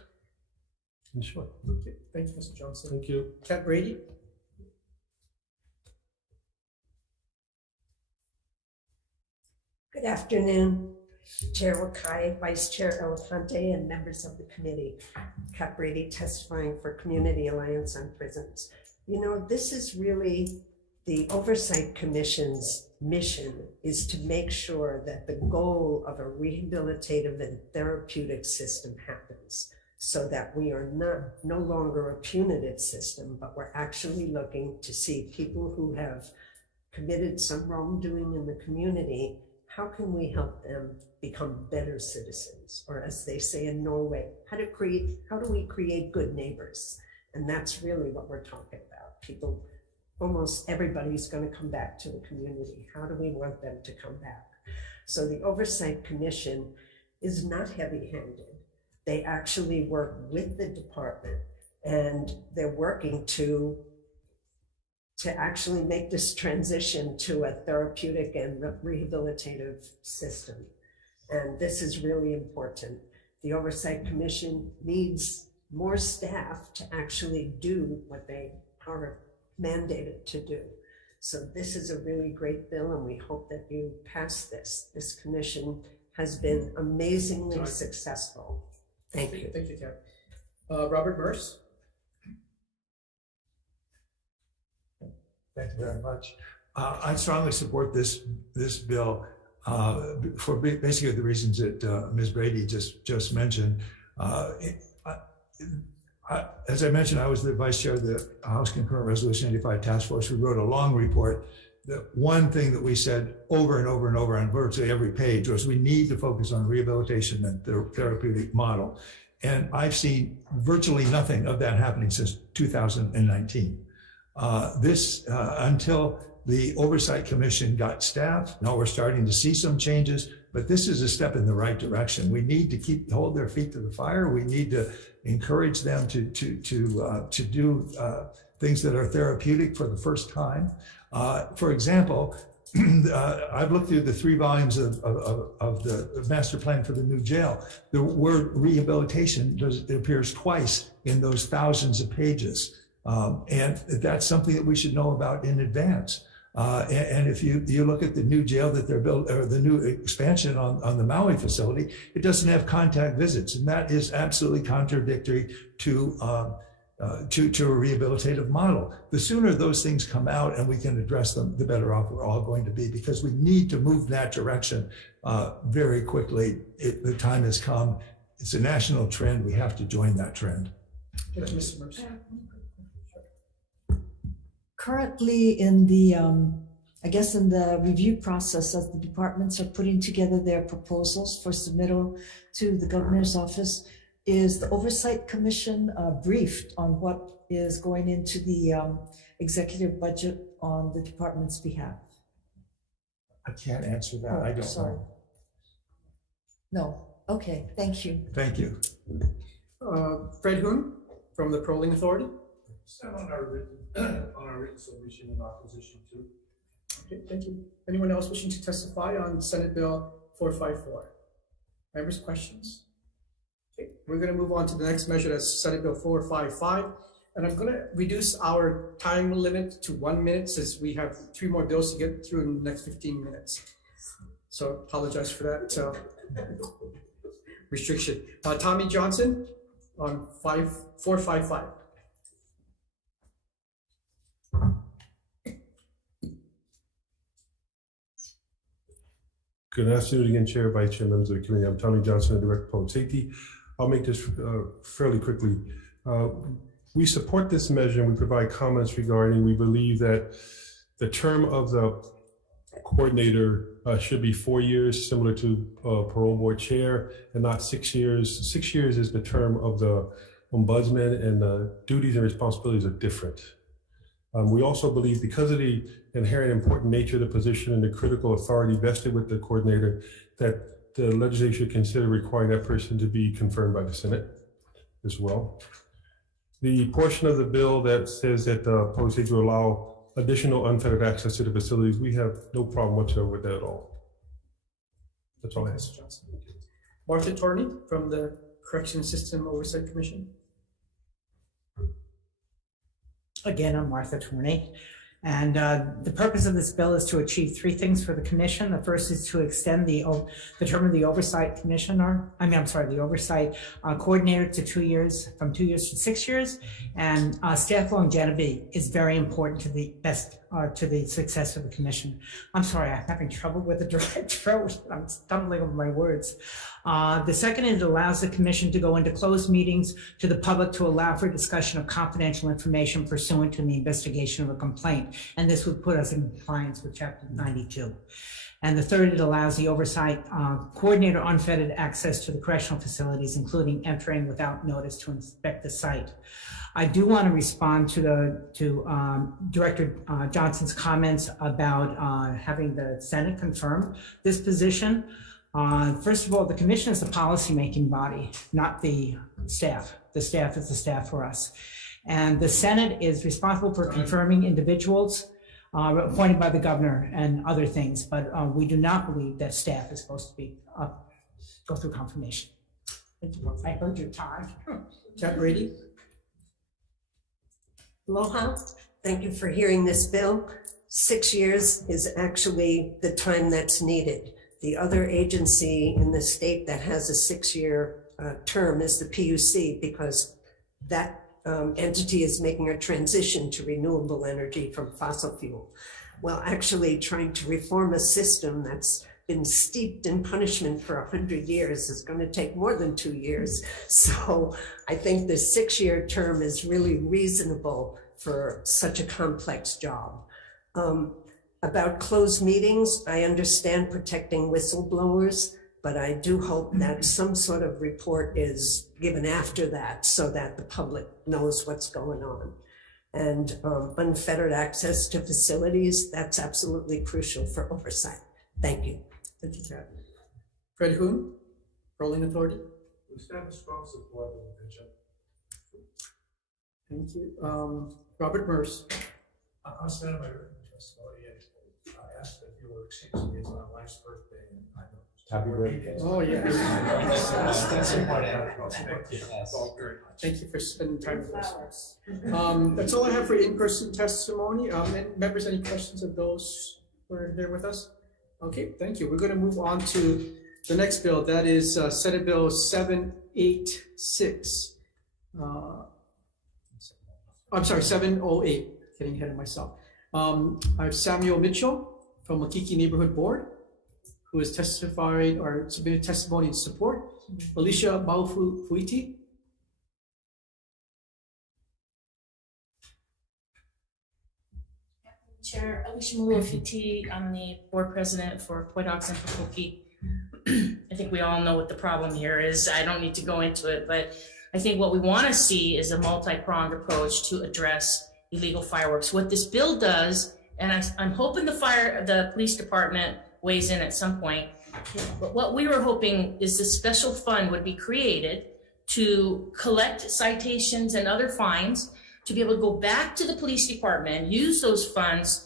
In short. Okay. Thank you, Mr. Johnson. Thank you. Kat Brady. Good afternoon, Chair Wakai, Vice Chair Elefante, and members of the committee. Kat Brady testifying for Community Alliance on Prisons. You know, this is really the Oversight Commission's mission, is to make sure that the goal of a rehabilitative and therapeutic system happens, so that we are no longer a punitive system, but we're actually looking to see people who have committed some wrongdoing in the community. How can we help them become better citizens? Or as they say in Norway, how do we create good neighbors? And that's really what we're talking about. People, almost everybody's going to come back to the community. How do we want them to come back? So the Oversight Commission is not heavy-handed. They actually work with the department, and they're working to actually make this transition to a therapeutic and rehabilitative system. And this is really important. The Oversight Commission needs more staff to actually do what they are mandated to do. So this is a really great bill, and we hope that you pass this. This commission has been amazingly successful. Thank you. Thank you, Kat. Robert Merce. Thank you very much. I strongly support this bill for basically the reasons that Ms. Brady just mentioned. As I mentioned, I was the vice chair of the House Concurrent Resolution 85 Task Force. We wrote a long report. The one thing that we said over and over and over on virtually every page was we need to focus on rehabilitation and the therapeutic model. And I've seen virtually nothing of that happening since 2019. Until the Oversight Commission got staff. Now we're starting to see some changes, but this is a step in the right direction. We need to hold their feet to the fire. We need to encourage them to do things that are therapeutic for the first time. For example, I've looked through the 3 volumes of the master plan for the new jail. The word rehabilitation appears twice in those thousands of pages. And that's something that we should know about in advance. And if you look at the new jail that they're built, or the new expansion on the Maui facility, it doesn't have contact visits, and that is absolutely contradictory to a rehabilitative model. The sooner those things come out and we can address them, the better off we're all going to be, because we need to move in that direction very quickly. The time has come. It's a national trend. We have to join that trend. Mr. Mercer. Currently in the, I guess in the review process, as the departments are putting together their proposals for submittal to the governor's office, is the Oversight Commission briefed on what is going into the executive budget on the department's behalf? I can't answer that. I don't know. No. Okay. Thank you. Thank you. Fred Hoon from the Proling Authority. Stand on our written submission in opposition to. Okay, thank you. Anyone else wishing to testify on Senate Bill 454? Members, questions? Okay, we're going to move on to the next measure. That's Senate Bill 455. And I'm going to reduce our time limit to 1 minute, since we have 3 more bills to get through in the next 15 minutes. So apologize for that restriction. Tommy Johnson on 455. Good afternoon again, Chair, Vice Chair, members of the committee. I'm Tommy Johnson, Director of Public Safety. I'll make this fairly quickly. We support this measure and we provide comments regarding, we believe that the term of the coordinator should be 4 years, similar to parole board chair, and not 6 years. 6 years is the term of the ombudsman, and the duties and responsibilities are different. We also believe, because of the inherent important nature of the position and the critical authority vested with the coordinator, that the legislature should consider requiring that person to be confirmed by the Senate as well. The portion of the bill that says that the public safety will allow additional unfettered access to the facilities, we have no problem whatsoever with that at all. That's all I have. Martha Torney from the Correction System Oversight Commission. Again, I'm Martha Torney. And the purpose of this bill is to achieve 3 things for the commission. The first is to extend the term of the oversight commissioner, the oversight coordinator to 2 years, from 2 years to 6 years. And staff longevity is very important to the to the success of the commission. I'm sorry, I'm having trouble with the dry throat. I'm stumbling over my words. The second is it allows the commission to go into closed meetings to the public to allow for discussion of confidential information pursuant to the investigation of a complaint. And this would put us in compliance with Chapter 92. And the third, it allows the oversight coordinator unfettered access to the correctional facilities, including entering without notice to inspect the site. I do want to respond to Director Johnson's comments about having the Senate confirm this position. First of all, the commission is a policymaking body, not the staff. The staff is the staff for us. And the Senate is responsible for confirming individuals appointed by the governor and other things, but we do not believe that staff is supposed to be go through confirmation. I heard your time. Jack Brady. Aloha. Thank you for hearing this bill. 6 years is actually the time that's needed. The other agency in the state that has a 6-year term is the PUC, because that entity is making a transition to renewable energy from fossil fuel. Well, actually trying to reform a system that's been steeped in punishment for 100 years is going to take more than 2 years. So I think the 6-year term is really reasonable for such a complex job. About closed meetings, I understand protecting whistleblowers, but I do hope that some sort of report is given after that so that the public knows what's going on. And unfettered access to facilities, that's absolutely crucial for oversight. Thank you. Thank you, Kat. Fred Hoon, Rolling Authority. We stand in strong support of the vision. Thank you. Robert Merce. I'll stand by written testimony. I asked if you were excusing me. It's my wife's birthday, and I know Happy birthday. Oh, yeah. That's important. Thank you for spending time with us. That's all I have for in-person testimony. And members, any questions of those who are here with us? Okay, thank you. We're going to move on to the next bill. That is Senate Bill 786. I'm sorry, 708. Getting ahead of myself. I have Samuel Mitchell from Makiki Neighborhood Board, who has testified or submitted testimony in support. Alicia Baufuiti. Chair Alicia Baufuiti, I'm the board president for Poi Dogs and Pokoki. I think we all know what the problem here is. I don't need to go into it, but I think what we want to see is a multi-pronged approach to address illegal fireworks. What this bill does, and I'm hoping the police department weighs in at some point, but what we were hoping is this special fund would be created to collect citations and other fines, to be able to go back to the police department and use those funds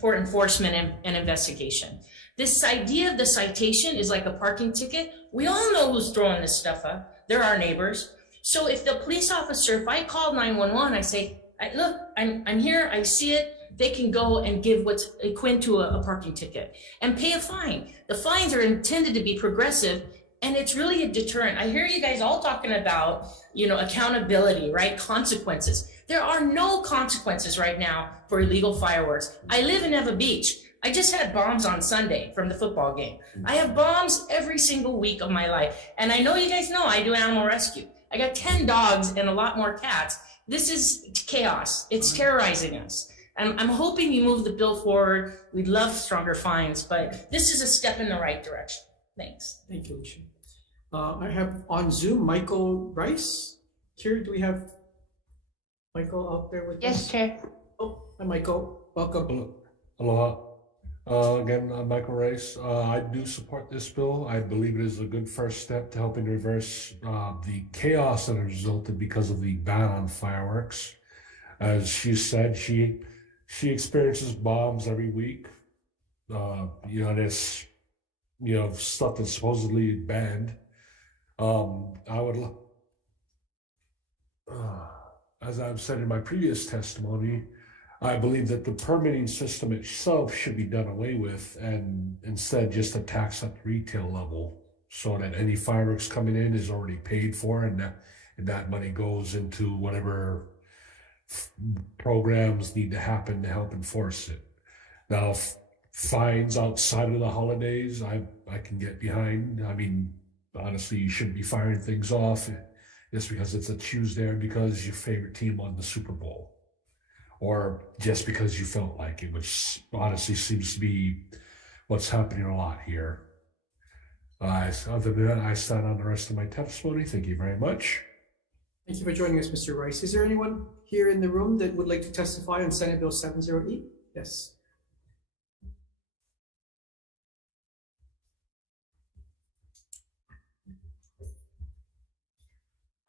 for enforcement and investigation. This idea of the citation is like a parking ticket. We all know who's throwing this stuff up. They're our neighbors. So if the police officer, if I call 911, I say, look, I'm here, I see it, they can go and give what's akin to a parking ticket and pay a fine. The fines are intended to be progressive, and it's really a deterrent. I hear you guys all talking about, accountability, right? Consequences. There are no consequences right now for illegal fireworks. I live in Eva Beach. I just had bombs on Sunday from the football game. I have bombs every single week of my life. And I know you guys know I do animal rescue. I got 10 dogs and a lot more cats. This is chaos. It's terrorizing us. I'm hoping you move the bill forward. We'd love stronger fines, but this is a step in the right direction. Thanks. Thank you, Alicia. I have on Zoom Michael Rice. Kira, do we have Michael out there with us? Yes, Chair. Oh, hi, Michael. Welcome. Aloha. Again, I'm Michael Rice. I do support this bill. I believe it is a good first step to helping reverse the chaos that has resulted because of the ban on fireworks. As she said, she experiences bombs every week. This, stuff that's supposedly banned. As I've said in my previous testimony, I believe that the permitting system itself should be done away with and instead just a tax at the retail level so that any fireworks coming in is already paid for and that money goes into whatever programs need to happen to help enforce it. Now, fines outside of the holidays, I can get behind. I mean, honestly, you shouldn't be firing things off just because it's a Tuesday or because your favorite team won the Super Bowl. Or just because you felt like it, which honestly seems to be what's happening a lot here. Other than that, I stand on the rest of my testimony. Thank you very much. Thank you for joining us, Mr. Rice. Is there anyone here in the room that would like to testify on Senate Bill 708? Yes.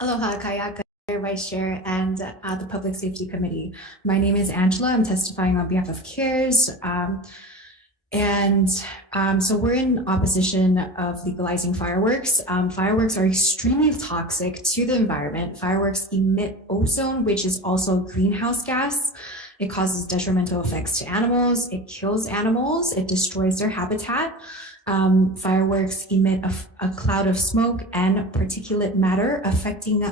Aloha, Kayaka, Vice Chair, and the Public Safety Committee. My name is Angela. I'm testifying on behalf of CARES. So we're in opposition of legalizing fireworks. Fireworks are extremely toxic to the environment. Fireworks emit ozone, which is also a greenhouse gas. It causes detrimental effects to animals. It kills animals. It destroys their habitat. Fireworks emit a cloud of smoke and particulate matter affecting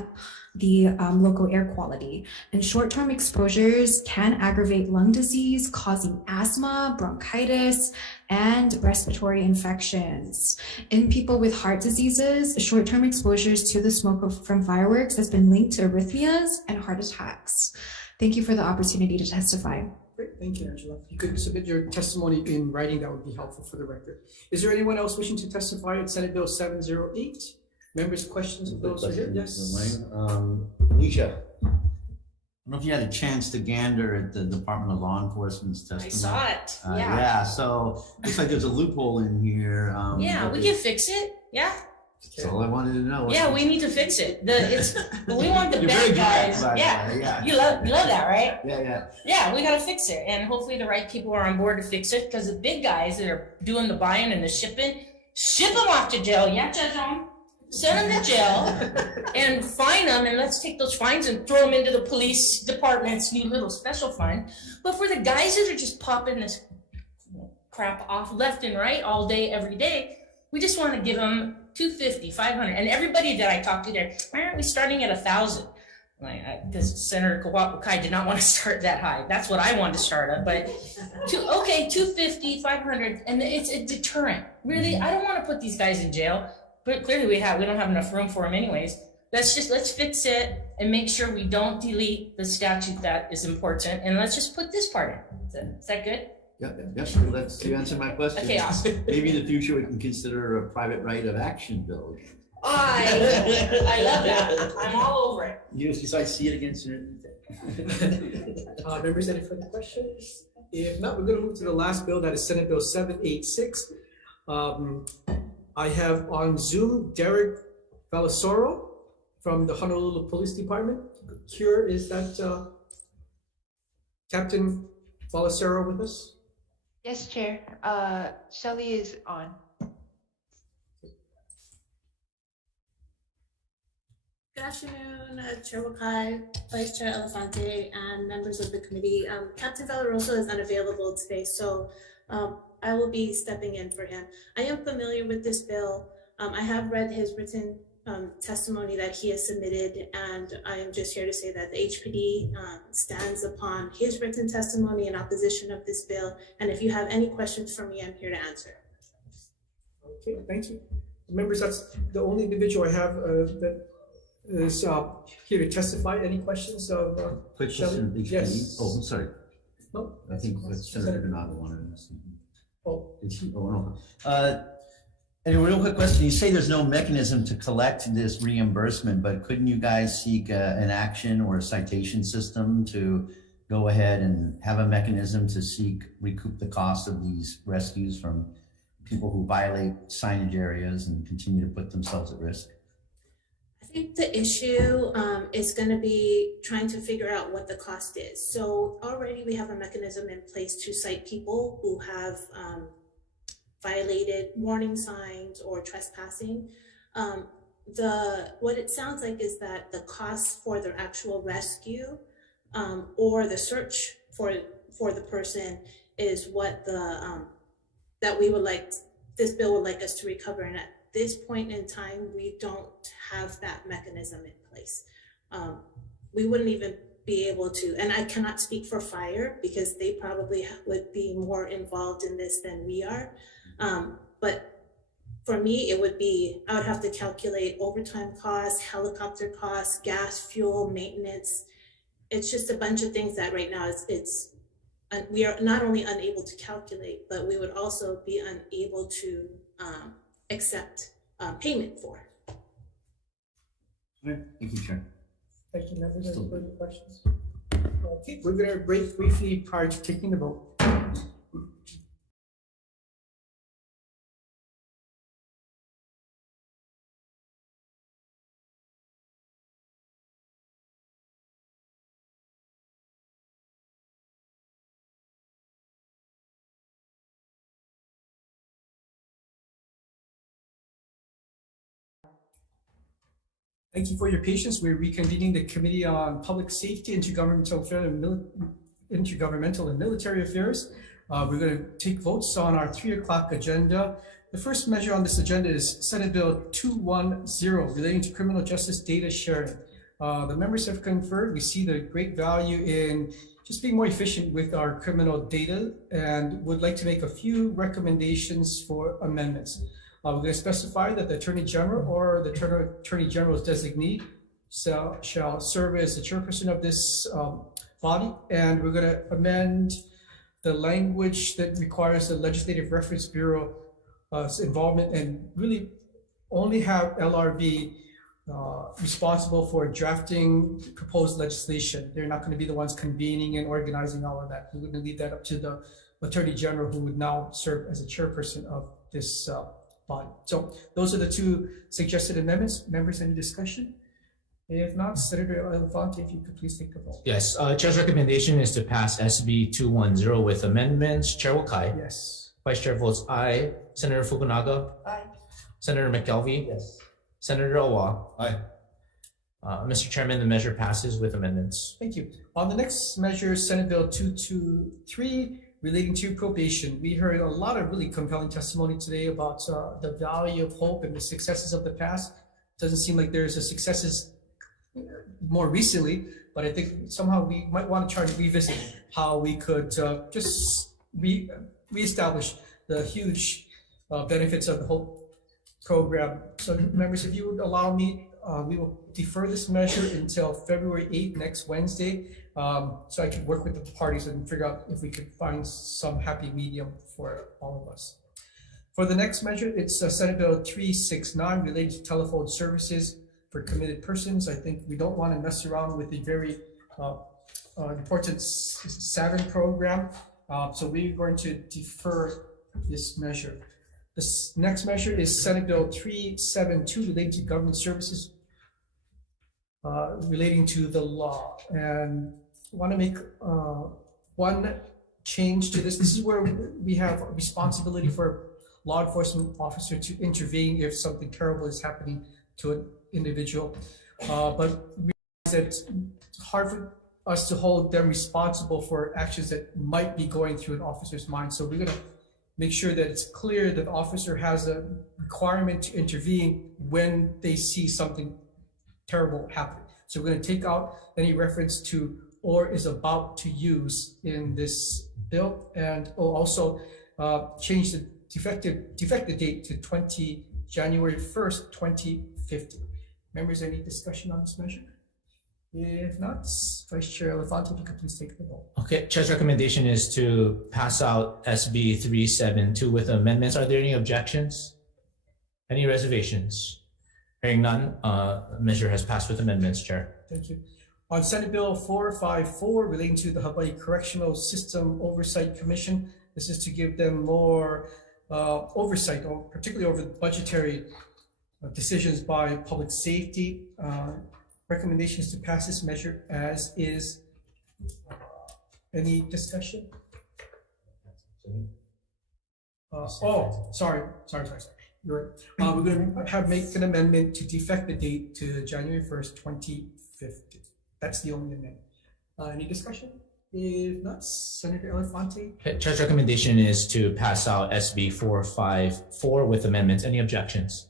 the local air quality. And short-term exposures can aggravate lung disease, causing asthma, bronchitis, and respiratory infections. In people with heart diseases, short-term exposures to the smoke from fireworks has been linked to arrhythmias and heart attacks. Thank you for the opportunity to testify. Great, thank you, Angela. If you could submit your testimony in writing, that would be helpful for the record. Is there anyone else wishing to testify on Senate Bill 708? Members, questions of those who are here? Yes. Alicia, I don't know if you had a chance to gander at the Department of Law Enforcement's testimony. I saw it. Yeah, so looks like there's a loophole in here. Yeah, we can fix it. Yeah. That's all I wanted to know. Yeah, we need to fix it. We want the bad guys. Yeah. You love that, right? Yeah, we gotta fix it, and hopefully the right people are on board to fix it. Because the big guys that are doing the buying and the shipping, ship them off to jail, yeah, Judge Om? Send them to jail and fine them, and let's take those fines and throw them into the police department's new little special fine. But for the guys that are just popping this crap off left and right all day, every day, we just want to give them $250, $500. And everybody that I talked to there, why aren't we starting at $1,000? Because Senator Kawapukai did not want to start that high. That's what I wanted to start at. But okay, $250, $500, and it's a deterrent. Really, I don't want to put these guys in jail. But clearly we don't have enough room for them anyways. Let's fix it and make sure we don't delete the statute that is important, and let's just put this part in. Is that good? Yes, let's answer my question. Okay, awesome. Maybe in the future we can consider a private right of action bill. I love that. I'm all over it. You I see it against your Members, any further questions? If not, we're going to move to the last bill, that is Senate Bill 786. I have on Zoom Derek Valasoro from the Honolulu Police Department. Cure, is that Captain Valasoro with us? Yes, Chair. Shelley is on. Good afternoon, Chair Wakai, Vice Chair Elefante, and members of the committee. Captain Valaroso is unavailable today, so I will be stepping in for him. I am familiar with this bill. I have read his written testimony that he has submitted, and I am just here to say that the HPD stands upon his written testimony in opposition of this bill. And if you have any questions for me, I'm here to answer. Okay, thank you. Members, that's the only individual I have that is here to testify. Any questions of Question, yes. Oh, I'm sorry. No. I think Senator Donato wanted to. Oh. No. Anyway, real quick question. You say there's no mechanism to collect this reimbursement, but couldn't you guys seek an action or a citation system to go ahead and have a mechanism to recoup the cost of these rescues from people who violate signage areas and continue to put themselves at risk? I think the issue is going to be trying to figure out what the cost is. So already we have a mechanism in place to cite people who have violated warning signs or trespassing. What it sounds like is that the cost for their actual rescue or the search for the person is what that we would like, this bill would like us to recover. And at this point in time, we don't have that mechanism in place. We wouldn't even be able to, and I cannot speak for fire because they probably would be more involved in this than we are. But for me, it would be, I would have to calculate overtime costs, helicopter costs, gas, fuel, maintenance. It's just a bunch of things that right now we are not only unable to calculate, but we would also be unable to accept payment for. Thank you, Chair. Thank you, members. Any further questions? Okay, we're going to break briefly prior to taking the vote. Thank you for your patience. We're reconvening the Committee on Public Safety, Intergovernmental and Military Affairs. We're going to take votes on our 3 o'clock agenda. The first measure on this agenda is Senate Bill 210 relating to criminal justice data sharing. The members have conferred. We see the great value in just being more efficient with our criminal data and would like to make a few recommendations for amendments. We're going to specify that the Attorney General or the Attorney General's designee shall serve as the chairperson of this body. And we're going to amend the language that requires the Legislative Reference Bureau's involvement and really only have LRB responsible for drafting proposed legislation. They're not going to be the ones convening and organizing all of that. We're going to leave that up to the Attorney General, who would now serve as a chairperson of this body. So those are the 2 suggested amendments. Members, any discussion? If not, Senator Elefante, if you could please take the vote. Yes, Chair's recommendation is to pass SB 210 with amendments. Chair Wakai. Yes. Vice Chair votes aye. Senator Fukunaga? Aye. Senator McKelvey? Yes. Senator Awa? Aye. Mr. Chairman, the measure passes with amendments. Thank you. On the next measure, Senate Bill 223, relating to probation. We heard a lot of really compelling testimony today about the value of hope and the successes of the past. Doesn't seem like there's a successes more recently, but I think somehow we might want to try to revisit how we could just reestablish the huge benefits of the hope program. So members, if you would allow me, we will defer this measure until February 8th, next Wednesday, so I can work with the parties and figure out if we could find some happy medium for all of us. For the next measure, it's Senate Bill 369 related to telephone services for committed persons. I think we don't want to mess around with the very important SAVIN program, so we're going to defer this measure. This next measure is Senate Bill 372 relating to government services relating to the law, and want to make one change to this. This is where we have a responsibility for law enforcement officer to intervene if something terrible is happening to an individual, but we realize that it's hard for us to hold them responsible for actions that might be going through an officer's mind. So we're going to make sure that it's clear that the officer has a requirement to intervene when they see something terrible happening. So we're going to take out any reference to or is about to use in this bill, and we'll also change the defective date to January 1st, 2050. Members, any discussion on this measure? If not, Vice Chair Elefante, if you could please take the vote. Okay, Chair's recommendation is to pass out SB 372 with amendments. Are there any objections? Any reservations? Hearing none, measure has passed with amendments, Chair. Thank you. On Senate Bill 454 relating to the Hawai'i Correctional System Oversight Commission, this is to give them more oversight, particularly over the budgetary decisions by public safety. Recommendations to pass this measure as is. Any discussion? Sorry. You're right. We're going to make an amendment to defect the date to January 1st, 2050. That's the only amendment. Any discussion? If not, Senator Elefante. Okay, Chair's recommendation is to pass out SB 454 with amendments. Any objections?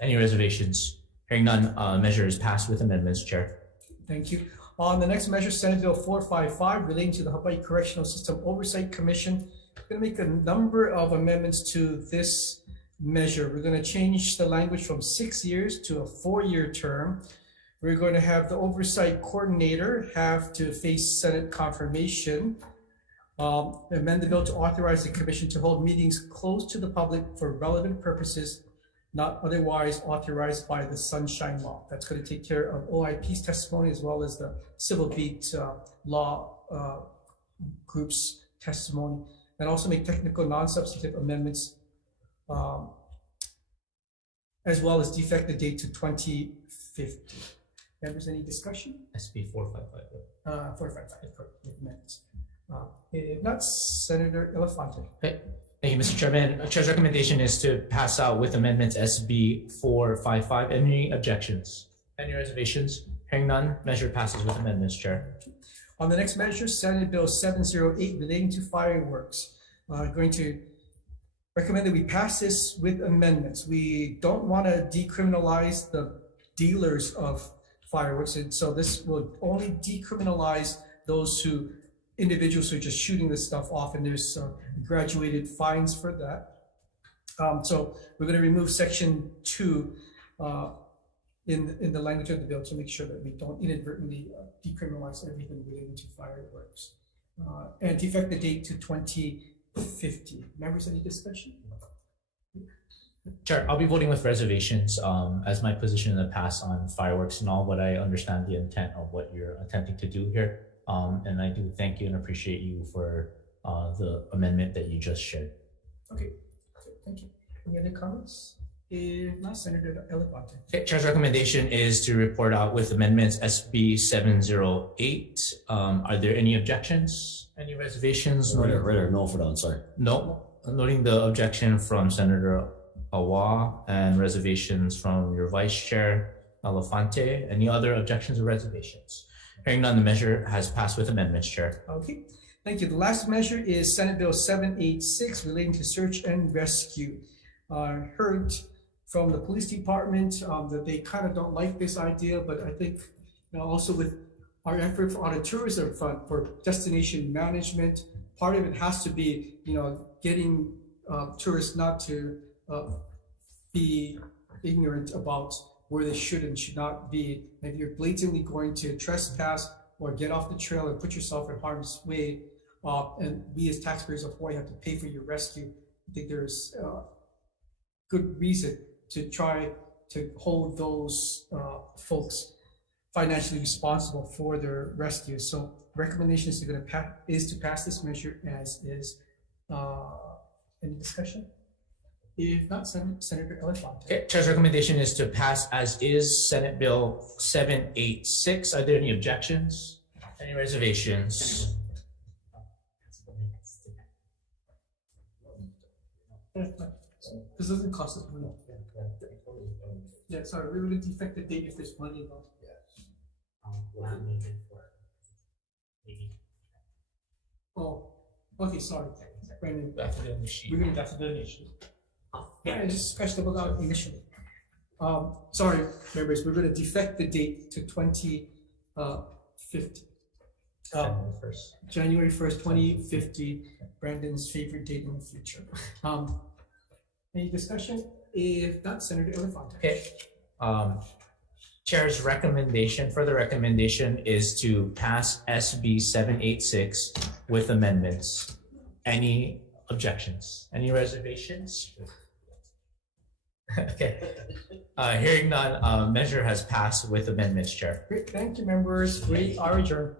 Any reservations? Hearing none, measure is passed with amendments, Chair. Thank you. On the next measure, Senate Bill 455 relating to the Hawai'i Correctional System Oversight Commission. We're going to make a number of amendments to this measure. We're going to change the language from 6 years to a 4-year term. We're going to have the oversight coordinator have to face Senate confirmation. Amend the bill to authorize the commission to hold meetings closed to the public for relevant purposes not otherwise authorized by the Sunshine Law. That's going to take care of OIP's testimony as well as the Civil Beat Law Group's testimony, and also make technical non-substantive amendments as well as defect the date to 2050. Members, any discussion? SB 455. 455, correct, amendments. If not, Senator Elefante. Okay. Thank you, Mr. Chairman. Chair's recommendation is to pass out with amendments SB 455. Any objections? Any reservations? Hearing none, measure passes with amendments, Chair. On the next measure, Senate Bill 708 relating to fireworks. Going to recommend that we pass this with amendments. We don't want to decriminalize the dealers of fireworks, and so this will only decriminalize those individuals who are just shooting this stuff off, and there's graduated fines for that. So we're going to remove section 2 in the language of the bill to make sure that we don't inadvertently decriminalize everything related to fireworks. And defect the date to 2050. Members, any discussion? Chair, I'll be voting with reservations as my position in the past on fireworks and all, but I understand the intent of what you're attempting to do here. And I do thank you and appreciate you for the amendment that you just shared. Okay, thank you. Any other comments? If not, Senator Elefante. Okay, Chair's recommendation is to report out with amendments SB 708. Are there any objections? Any reservations? Right, no for that, sorry. No. noting the objection from Senator Awa and reservations from your Vice Chair Elefante. Any other objections or reservations? Hearing none, the measure has passed with amendments, Chair. Okay, thank you. The last measure is Senate Bill 786 relating to search and rescue. Heard from the police department that they kind of don't like this idea, but I think also with our effort on a tourism front for destination management, part of it has to be, getting tourists not to be ignorant about where they should and should not be. If you're blatantly going to trespass or get off the trail and put yourself in harm's way, and we as taxpayers of Hawaii have to pay for your rescue, I think there's good reason to try to hold those folks financially responsible for their rescue. So recommendation is to pass this measure as is. Any discussion? If not, Senator Elefante. Okay, Chair's recommendation is to pass as is Senate Bill 786. Are there any objections? Any reservations? This doesn't cost us money. Yeah, sorry, we would defect the date if there's money involved. Oh, okay, sorry. Brandon, we're going to have to donation. Yeah, I just scratched the bug out initially. Sorry, members, we're going to defect the date to 2050. January 1st, 2050, Brandon's favorite date in the future. Any discussion? If not, Senator Elefante. Okay. Chair's recommendation, further recommendation is to pass SB 786 with amendments. Any objections? Any reservations? Okay. Hearing none, measure has passed with amendments, Chair. Great, thank you, members. We are adjourned.